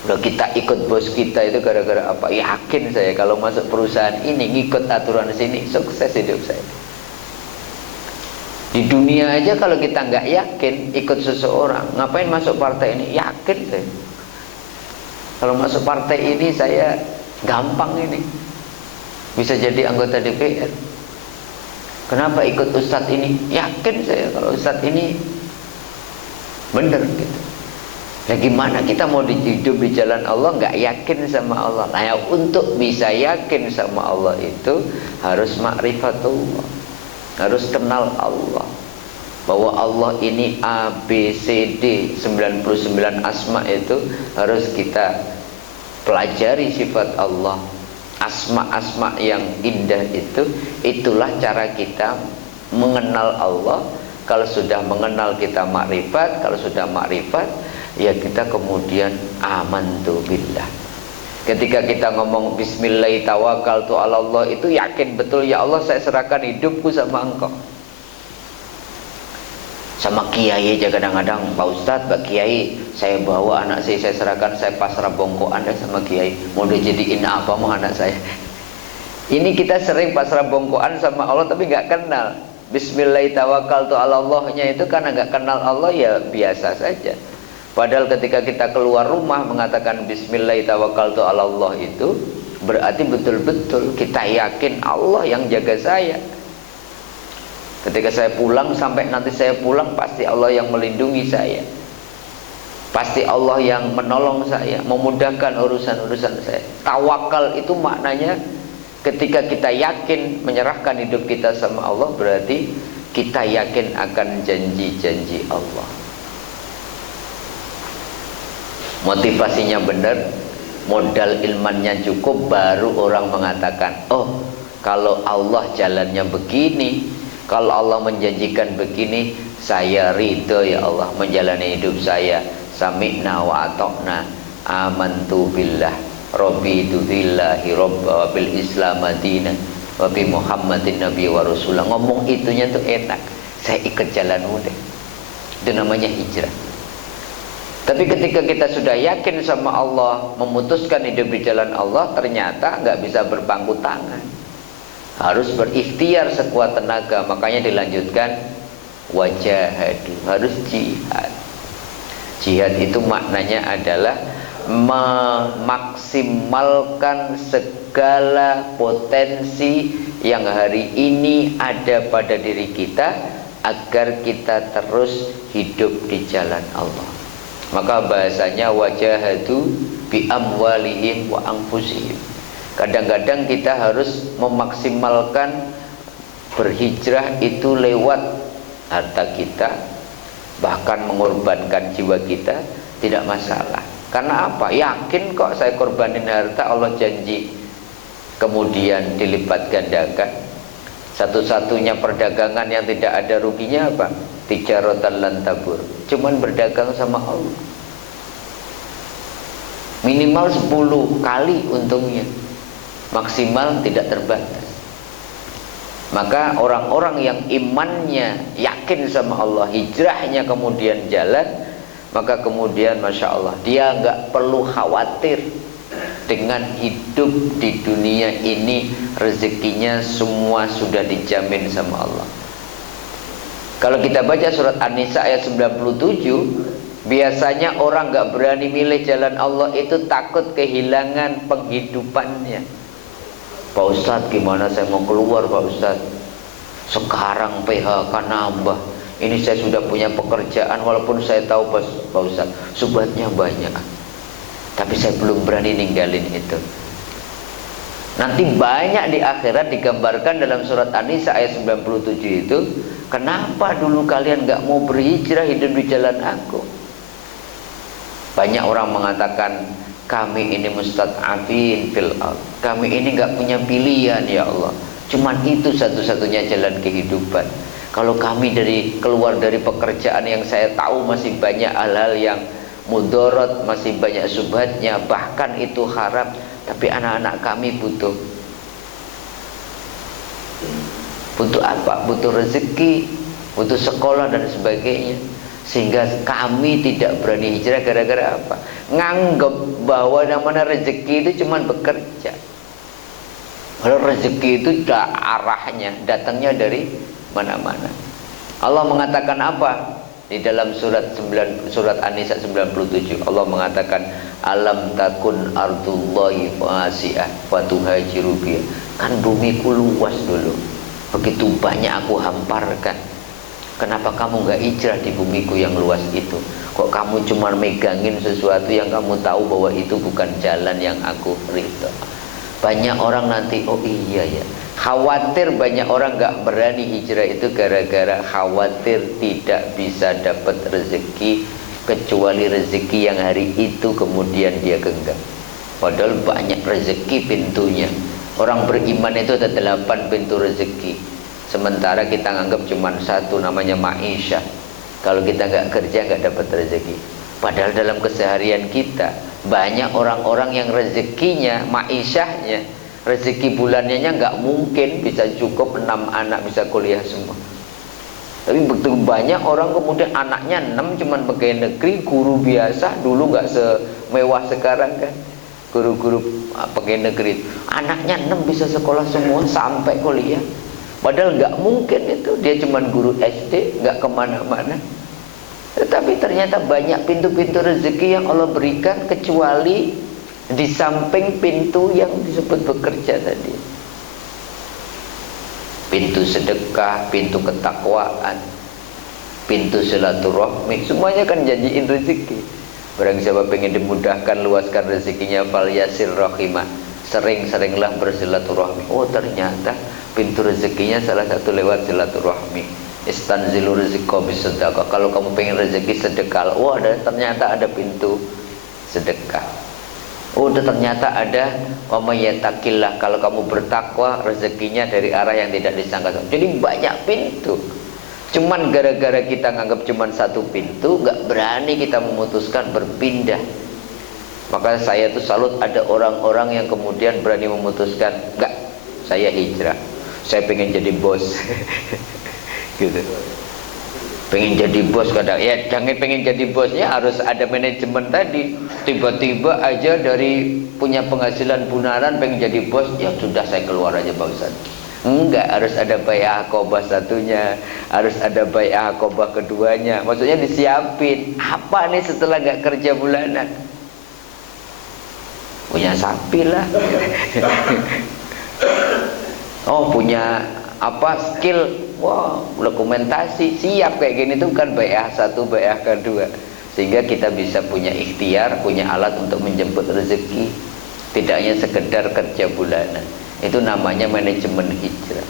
Loh, kita ikut bos kita itu gara-gara apa? Yakin saya kalau masuk perusahaan ini, ngikut aturan sini, sukses hidup saya. Di dunia aja kalau kita nggak yakin ikut seseorang, ngapain masuk partai ini? Yakin saya. Kalau masuk partai ini saya gampang ini, bisa jadi anggota DPR. Kenapa ikut ustadz ini? Yakin saya kalau ustadz ini bener gitu. Nah, gimana kita mau hidup di jalan Allah nggak yakin sama Allah? Nah, untuk bisa yakin sama Allah itu harus makrifatullah. harus kenal Allah, bahwa Allah ini A, B, C, D 99 asma itu harus kita pelajari sifat Allah, asma-asma yang indah itu. Itulah cara kita mengenal Allah. Kalau sudah mengenal kita makrifat, kalau sudah makrifat ya kita kemudian amantu billah. Ketika kita ngomong bismillah tawakkaltu ala Allah, itu yakin betul, ya Allah saya serahkan hidupku sama Engkau. Sama kiai aja kadang-kadang, Pak Ustadz, Pak Kiai, saya bawa anak saya serahkan, saya pasrah bongko Anda sama Kiai, mau dijadiin apa mau anak saya. Ini kita sering pasrah bongkoan sama Allah tapi nggak kenal. Bismillah tawakkaltu ala Allahnya itu karena nggak kenal Allah ya biasa saja. Padahal ketika kita keluar rumah mengatakan bismillah tawakkaltu ala Allah itu berarti betul-betul kita yakin Allah yang jaga saya. Ketika saya pulang, sampai nanti saya pulang, pasti Allah yang melindungi saya, pasti Allah yang menolong saya, memudahkan urusan-urusan saya. Tawakal itu maknanya ketika kita yakin menyerahkan hidup kita sama Allah, berarti kita yakin akan janji-janji Allah. Motivasinya benar, modal ilmannya cukup, baru orang mengatakan, oh kalau Allah jalannya begini, kalau Allah menjanjikan begini, saya ridho ya Allah menjalani hidup saya. Sami'na wa ata'na, amantu billah, raditu billahi rabba wa bil islam madinah wa bi muhammadin nabi wa rasulah. Ngomong itunya tuh enak, saya ikut jalanmu deh. Itu namanya hijrah. Tapi ketika kita sudah yakin sama Allah, memutuskan hidup di jalan Allah, ternyata nggak bisa berpangku tangan, harus berikhtiar sekuat tenaga. Makanya dilanjutkan wajahadu, harus jihad. Jihad itu maknanya adalah memaksimalkan segala potensi yang hari ini ada pada diri kita agar kita terus hidup di jalan Allah. Maka bahasanya wajahadu bi amwalihim wa anfusihim. Kadang-kadang kita harus memaksimalkan berhijrah itu lewat harta kita, bahkan mengorbankan jiwa kita, tidak masalah. Karena apa? Yakin kok saya korbanin harta, Allah janji kemudian dilipat gandakan. Satu-satunya perdagangan yang tidak ada ruginya apa? Tijaratan lan tabur, cuman berdagang sama Allah. Minimal 10 kali untungnya, maksimal tidak terbatas. Maka orang-orang yang imannya yakin sama Allah, hijrahnya kemudian jalan, maka kemudian Masya Allah dia nggak perlu khawatir dengan hidup di dunia ini, rezekinya semua sudah dijamin sama Allah. Kalau kita baca surat An-Nisa ayat 97, biasanya orang nggak berani milih jalan Allah itu takut kehilangan penghidupannya. Pak Ustadz, gimana saya mau keluar Pak Ustadz? Sekarang PHK nambah. Ini saya sudah punya pekerjaan, walaupun saya tahu Pak Ustadz subhatnya banyak, tapi saya belum berani ninggalin itu. Nanti banyak di akhirat digambarkan dalam surat An-Nisa ayat 97 itu, kenapa dulu kalian gak mau berhijrah hidup di jalan aku? Banyak orang mengatakan, kami ini mustad'afin fil ard, kami ini gak punya pilihan ya Allah, cuman itu satu-satunya jalan kehidupan. Kalau kami keluar dari pekerjaan yang saya tahu masih banyak hal-hal yang mudarat, masih banyak subhatnya, bahkan itu haram, tapi anak-anak kami butuh apa? Butuh rezeki, butuh sekolah dan sebagainya. Sehingga kami tidak berani hijrah gara-gara apa? Nganggep bahwa namanya rezeki itu cuma bekerja. Kalau rezeki itu arahnya, datangnya dari mana-mana. Allah mengatakan apa? Di dalam surat An-Nisa 97, Allah mengatakan, alam takun ardullahi wasi'ah fatuhajiru biha. Kan bumiku luas dulu, begitu banyak aku hamparkan. Kenapa kamu gak hijrah di bumiku yang luas itu? Kok kamu cuma megangin sesuatu yang kamu tahu bahwa itu bukan jalan yang aku ridho? Banyak orang nanti, oh iya ya, khawatir banyak orang gak berani hijrah itu gara-gara khawatir tidak bisa dapat rezeki, kecuali rezeki yang hari itu kemudian dia genggam. Padahal banyak rezeki pintunya. Orang beriman itu ada 8 pintu rezeki, sementara kita nganggap cuma satu, namanya ma'isyah. Kalau kita nggak kerja nggak dapat rezeki. Padahal dalam keseharian kita banyak orang-orang yang rezekinya, ma'isyahnya, rezeki bulannya nggak mungkin bisa cukup 6 anak bisa kuliah semua. Tapi begitu banyak orang kemudian anaknya 6 cuman pegawai negeri, guru biasa, dulu nggak semewah sekarang kan. Guru-guru pegawai negeri, anaknya 6 bisa sekolah semua sampai kuliah. Padahal nggak mungkin itu, dia cuman guru SD, nggak kemana-mana. Tetapi ternyata banyak pintu-pintu rezeki yang Allah berikan, kecuali di samping pintu yang disebut bekerja tadi. Pintu sedekah, pintu ketakwaan, pintu silaturahmi, semuanya kan janjiin rezeki. Barang siapa pengen dimudahkan, luaskan rezekinya, fal yasir rahimah, sering-seringlah bersilaturahmi. Oh ternyata pintu rezekinya salah satu lewat silaturahmi. Istanzilu rizqa bisedekah. Kalau kamu pengen rezeki sedekah, oh ternyata ada pintu sedekah. Oh ternyata ada wamayatakillah, kalau kamu bertakwa rezekinya dari arah yang tidak disangka. Jadi banyak pintu. Cuman gara-gara kita nganggap cuman satu pintu, gak berani kita memutuskan berpindah. Maka saya tuh salut ada orang-orang yang kemudian berani memutuskan, enggak, saya hijrah, saya pengen jadi bos. Gitu. Pengen jadi bos kadang, ya jangan pengen jadi bosnya harus ada manajemen tadi. Tiba-tiba aja dari punya penghasilan bunaran pengen jadi bos, ya sudah saya keluar aja Pak Ustaz. Enggak, harus ada bai'ah aqabah satunya, harus ada bai'ah aqabah keduanya. Maksudnya disiapin, apa nih setelah gak kerja bulanan? Punya sapi lah. Oh punya apa skill, wah dokumentasi, siap kayak gini tuh kan bai'ah satu, bai'ah kedua. Sehingga kita bisa punya ikhtiar, punya alat untuk menjemput rezeki. Tidak hanya sekedar kerja bulanan. Itu namanya manajemen hijrah.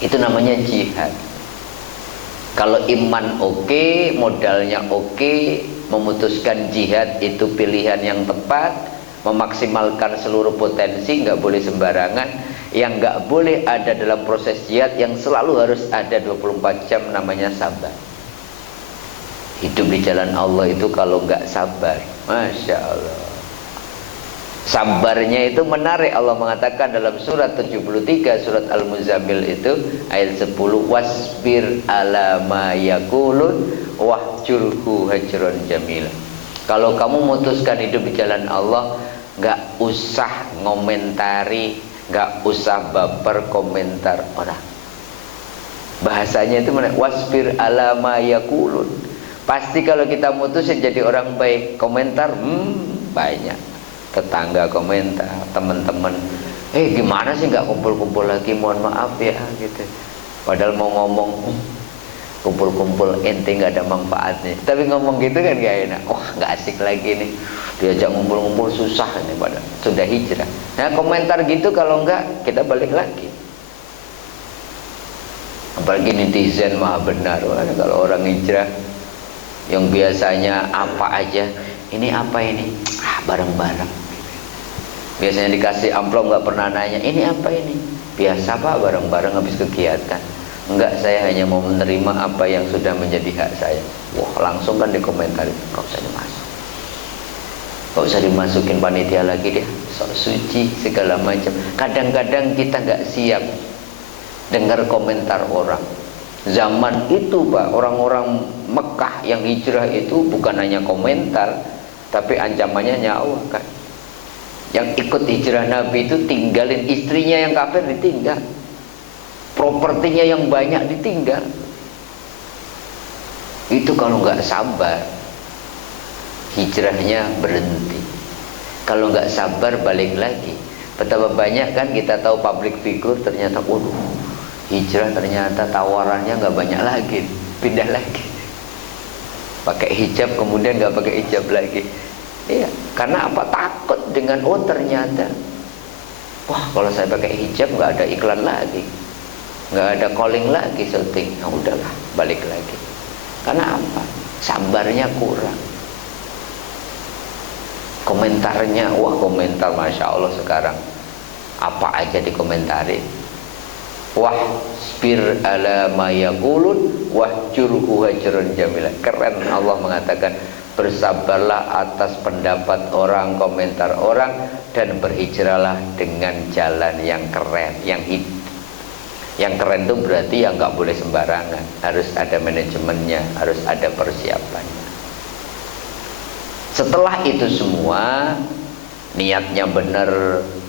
Itu namanya jihad. Kalau iman oke, modalnya oke, memutuskan jihad itu pilihan yang tepat, memaksimalkan seluruh potensi, nggak boleh sembarangan. Yang nggak boleh ada dalam proses jihad, yang selalu harus ada 24 jam, namanya sabar. Hidup di jalan Allah itu kalau nggak sabar, Masya Allah. Sabarnya itu menarik. Allah mengatakan dalam surat 73 surat Al-Muzammil itu ayat 10, wasbir ala ma yakulun wahjurhu hajron jamila. Kalau kamu memutuskan hidup di jalan Allah, gak usah ngomentari, gak usah baper komentar orang. Bahasanya itu mana? Wasbir ala ma yakulun. Pasti kalau kita mutusin jadi orang baik, komentar banyak. Tetangga komentar, teman-teman, gimana sih nggak kumpul-kumpul lagi, mohon maaf ya gitu. Padahal mau ngomong kumpul-kumpul ente nggak ada manfaatnya, tapi ngomong gitu kan gak enak. Wah nggak asik lagi nih, diajak ngumpul-ngumpul susah nih, padahal sudah hijrah. Nah komentar gitu kalau nggak kita balik lagi. Apalagi netizen mah benar. Kalau orang hijrah yang biasanya apa aja, ini apa ini, bareng-bareng. Biasanya dikasih amplop nggak pernah nanya ini apa ini, biasa Pak, bareng-bareng habis kegiatan. Enggak, saya hanya mau menerima apa yang sudah menjadi hak saya. Wah langsung kan dikomentari, nggak usah dimasuk, nggak usah dimasukin panitia lagi dia, sok suci segala macam. Kadang-kadang kita nggak siap dengar komentar orang. Zaman itu Pak, orang-orang Mekah yang hijrah itu bukan hanya komentar, tapi ancamannya nyawa kan. Yang ikut hijrah Nabi itu tinggalin istrinya yang kafir, ditinggal, propertinya yang banyak ditinggal. Itu kalau nggak sabar, hijrahnya berhenti. Kalau nggak sabar balik lagi. Betapa banyak kan kita tahu public figure, ternyata waduh, hijrah ternyata tawarannya nggak banyak lagi, pindah lagi, pakai hijab kemudian nggak pakai hijab lagi. Iya, karena apa? Takut dengan ternyata Wah, kalau saya pakai hijab nggak ada iklan lagi, nggak ada calling lagi, syuting. Nah, udahlah, balik lagi. Karena apa? Sabarnya kurang. Komentarnya, wah komentar Masya Allah sekarang apa aja dikomentarin. Wasbir ala ma yaqulun wahjurhu hajran jamila. Keren, Allah mengatakan bersabarlah atas pendapat orang, komentar orang, dan berhijrahlah dengan jalan yang keren, yang keren itu berarti ya nggak boleh sembarangan, harus ada manajemennya, harus ada persiapannya. Setelah itu semua, niatnya benar,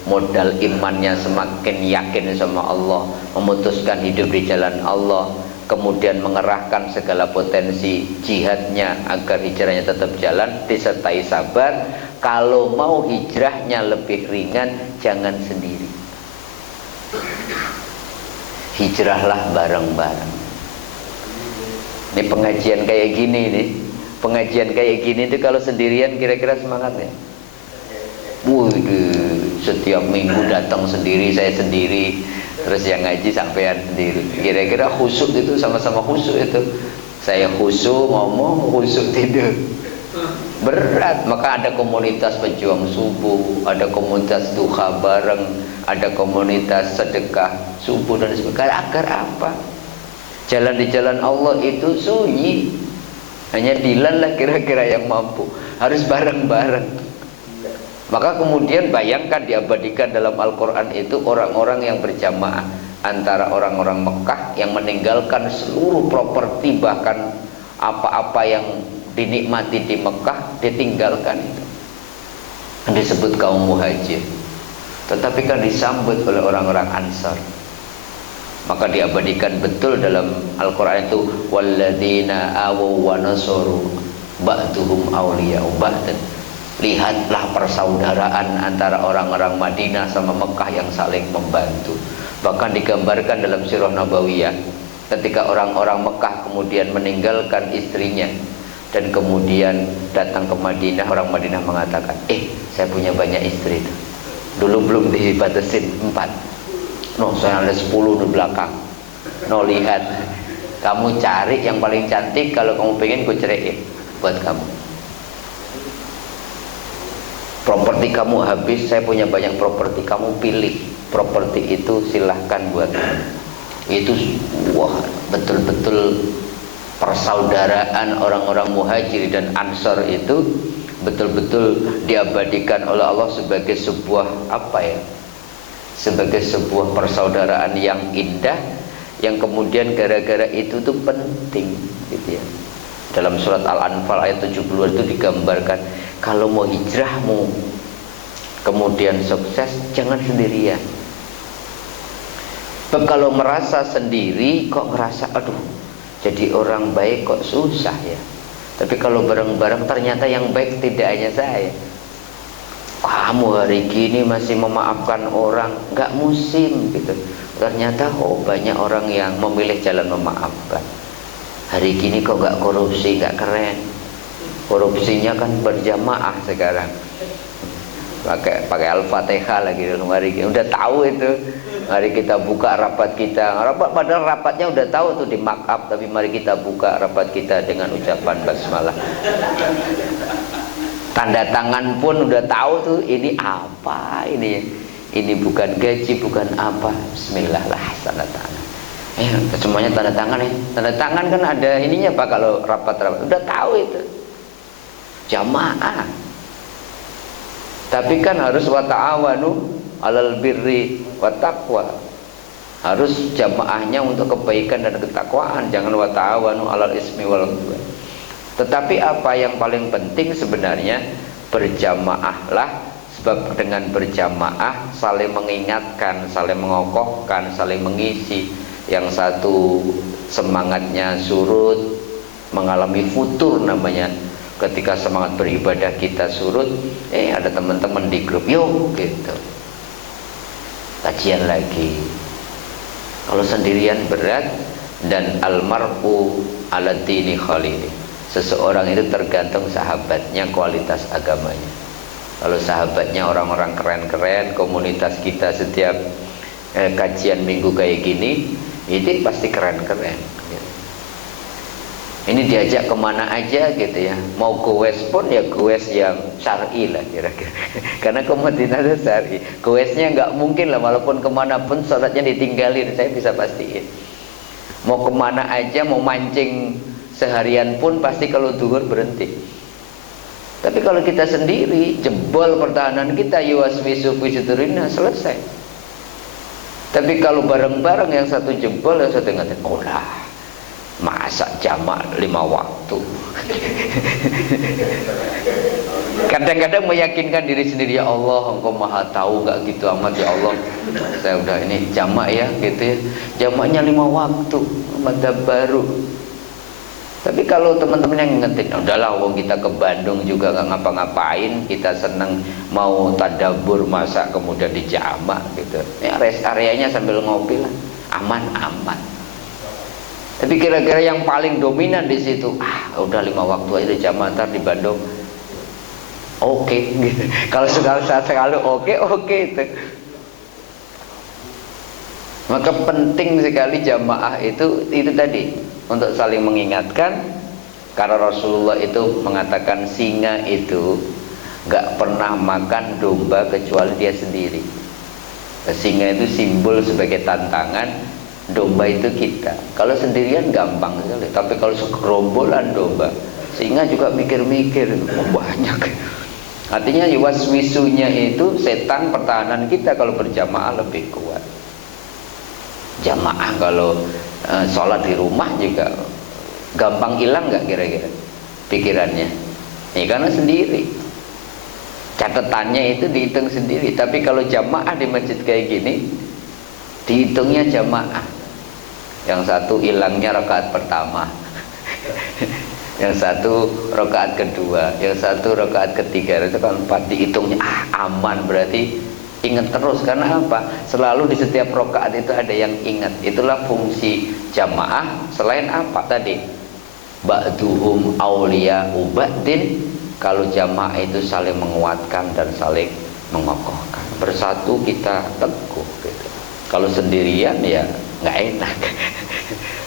modal imannya semakin yakin sama Allah, memutuskan hidup di jalan Allah, kemudian mengerahkan segala potensi jihadnya agar hijrahnya tetap jalan, disertai sabar. Kalau mau hijrahnya lebih ringan, jangan sendiri, hijrahlah bareng-bareng. Ini pengajian kayak gini nih, pengajian kayak gini tuh kalau sendirian kira-kira semangatnya? Setiap minggu datang sendiri, saya sendiri, terus yang ngaji sampean sendiri. Kira-kira khusyuk itu sama-sama khusyuk itu. Saya khusyuk ngomong, khusyuk tidur. Berat. Maka ada komunitas pejuang subuh, ada komunitas duha bareng, ada komunitas sedekah subuh dan sebagainya. Agar apa? Jalan di jalan Allah itu sunyi. Hanya Dilan lah kira-kira yang mampu. Harus bareng-bareng. Maka kemudian bayangkan, diabadikan dalam Al-Quran itu orang-orang yang berjamaah antara orang-orang Mekah yang meninggalkan seluruh properti, bahkan apa-apa yang dinikmati di Mekah ditinggalkan itu. Disebut kaum muhajir. Tetapi kan disambut oleh orang-orang Ansar. Maka diabadikan betul dalam Al-Quran itu, walladzina awaw wa nasaru ba'duhum awliya'u ba'dan. Lihatlah persaudaraan antara orang-orang Madinah sama Mekah yang saling membantu. Bahkan digambarkan dalam Sirah Nabawiyah, ketika orang-orang Mekah kemudian meninggalkan istrinya dan kemudian datang ke Madinah, orang Madinah mengatakan, saya punya banyak istri tuh. Dulu belum dibatasin 4. No, saya ada 10 di belakang. No, lihat, kamu cari yang paling cantik, kalau kamu pengen gue ceraiin buat kamu. Properti kamu habis, saya punya banyak properti, kamu pilih properti itu, silahkan buat kamu. Itu wah, betul-betul persaudaraan orang-orang muhajir dan ansar itu betul-betul diabadikan oleh Allah sebagai sebuah sebagai sebuah persaudaraan yang indah, yang kemudian gara-gara itu tuh penting gitu ya. Dalam surat Al-Anfal ayat 70 itu digambarkan, kalau mau hijrahmu kemudian sukses, jangan sendirian. Kalau merasa sendiri kok ngerasa aduh jadi orang baik kok susah ya. Tapi kalau bareng-bareng ternyata yang baik tidak hanya saya. Kamu hari gini masih memaafkan orang, nggak musim gitu. Ternyata banyak orang yang memilih jalan memaafkan. Hari gini kok nggak korupsi, nggak keren. Korupsinya kan berjamaah sekarang. Pakai Al-Fatihah lagi dalam hari ini. Udah tahu itu. Mari kita buka rapat kita. Padahal rapatnya udah tahu tuh di mark up, tapi mari kita buka rapat kita dengan ucapan basmalah. Tanda tangan pun udah tahu tuh, ini apa ini? Ini bukan gaji, bukan apa. Bismillah lah, tanda tangan. Semuanya tanda tangan ya. Tanda tangan kan ada ininya Pak kalau rapat-rapat. Udah tahu itu. Jamaah. Tapi kan harus wa ta'awanu 'alal birri wa taqwa. Harus jamaahnya untuk kebaikan dan ketakwaan, jangan wa ta'awanu 'alal ismi wal 'udwan. Tetapi apa yang paling penting sebenarnya, berjamaahlah, sebab dengan berjamaah saling mengingatkan, saling mengokohkan, saling mengisi. Yang satu semangatnya surut, mengalami futur namanya. Ketika semangat beribadah kita surut, ada teman-teman di grup, yuk gitu, kajian lagi. Kalau sendirian berat. Dan almar'u ala dini khalili, seseorang itu tergantung sahabatnya, kualitas agamanya. Kalau sahabatnya orang-orang keren-keren, komunitas kita setiap kajian minggu kayak gini, itu pasti keren-keren. Ini diajak kemana aja gitu ya. Mau goes pun ya goes yang syar'i lah kira-kira. Karena komunitasnya syar'i. Goesnya nggak mungkin lah, walaupun kemana pun sholatnya ditinggalin, saya bisa pastiin. Mau kemana aja, mau mancing seharian pun pasti kalau duhur berhenti. Tapi kalau kita sendiri, jebol pertahanan kita, yuwaswisu fi sudurina, selesai. Tapi kalau bareng-bareng, yang satu jebol, yang satu ngatain, oh lah, masa jamak 5 waktu. Kadang-kadang meyakinkan diri sendiri, ya Allah, Engkau maha tahu, nggak gitu amat ya Allah. Saya udah ini jamak ya, gitu ya. Jamaknya 5 waktu, madzhab baru. Tapi kalau teman-teman yang ngetik, udahlah, wong kita ke Bandung juga nggak ngapa-ngapain, kita seneng mau tadabbur, masa kemudian di jamak gitu. Ya rest areanya sambil ngopi lah, aman-aman. Tapi kira-kira yang paling dominan di situ, udah 5 waktu aja di jamak, ntar di Bandung. Oke, gitu. Kalau sekali oke itu. Maka penting sekali jamaah itu tadi, untuk saling mengingatkan. Karena Rasulullah itu mengatakan singa itu gak pernah makan domba kecuali dia sendiri. Singa itu simbol sebagai tantangan, domba itu kita. Kalau sendirian gampang sekali, tapi kalau segerombolan domba, singa juga mikir-mikir, banyak. Artinya waswisunya itu setan pertahanan kita kalau berjamaah lebih kuat. Jamaah kalau sholat di rumah juga gampang hilang nggak kira-kira pikirannya? Ya karena sendiri, catatannya itu dihitung sendiri. Tapi kalau jamaah di masjid kayak gini, dihitungnya jamaah. Yang satu hilangnya rakaat pertama, yang satu rakaat kedua, yang satu rakaat ketiga, itu kan 4 dihitungnya aman, berarti ingat terus. Karena apa? Selalu di setiap rakaat itu ada yang ingat. Itulah fungsi jamaah. Selain apa tadi? Ba'duhum awliya'u ba'din. Kalau jamaah itu saling menguatkan dan saling mengokohkan. Bersatu kita teguh gitu. Kalau sendirian ya nggak enak.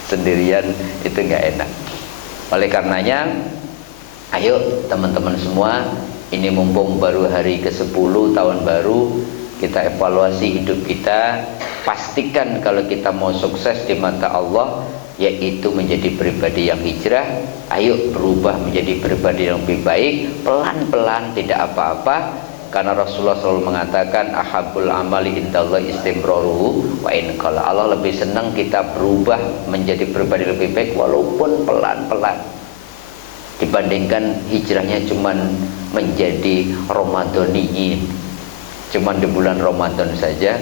Sendirian itu nggak enak. Oleh karenanya, ayo teman-teman semua, ini mumpung baru hari ke-10 tahun baru, kita evaluasi hidup kita. Pastikan kalau kita mau sukses di mata Allah, yaitu menjadi pribadi yang hijrah. Ayo berubah menjadi pribadi yang lebih baik, pelan-pelan, tidak apa-apa. Karena Rasulullah selalu mengatakan, ahabul amali indallahi istimraruhu wa in qala. Allah lebih senang kita berubah menjadi pribadi lebih baik walaupun pelan-pelan, dibandingkan hijrahnya cuman menjadi Ramadhaniyin, cuman di bulan Ramadan saja,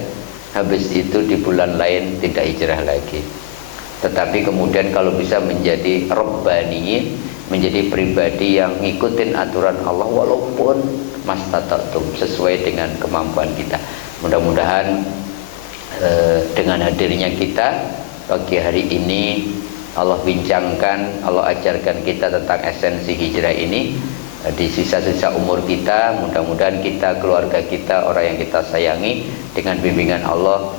habis itu di bulan lain tidak hijrah lagi. Tetapi kemudian kalau bisa menjadi Rabbaniyin, menjadi pribadi yang ngikutin aturan Allah walaupun mastata'tum, sesuai dengan kemampuan kita. Mudah-mudahan dengan hadirnya kita pagi hari ini, Allah bincangkan, Allah ajarkan kita tentang esensi hijrah ini. Di sisa-sisa umur kita, mudah-mudahan kita, keluarga kita, orang yang kita sayangi, dengan bimbingan Allah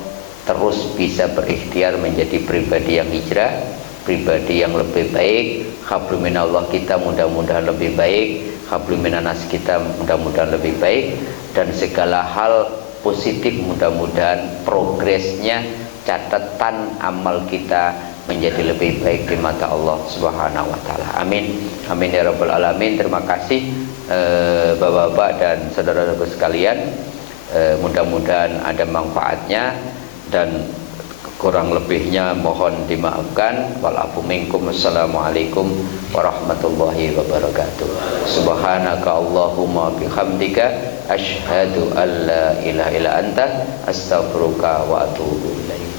terus bisa berikhtiar menjadi pribadi yang hijrah, pribadi yang lebih baik. Hablum minallah kita mudah-mudahan lebih baik, hablum minanas kita mudah-mudahan lebih baik, dan segala hal positif mudah-mudahan progresnya, catatan amal kita menjadi lebih baik di mata Allah Subhanahu wa taala. Amin. Amin ya rabbal alamin. Terima kasih Bapak-bapak dan saudara-saudara sekalian. Mudah-mudahan ada manfaatnya, dan kurang lebihnya mohon dimaafkan. Walafu minkum. Assalamualaikum warahmatullahi wabarakatuh. Subhanaka Allahumma bihamdika asyhadu an la ilaha illa anta astaghfiruka wa atubu ilaik.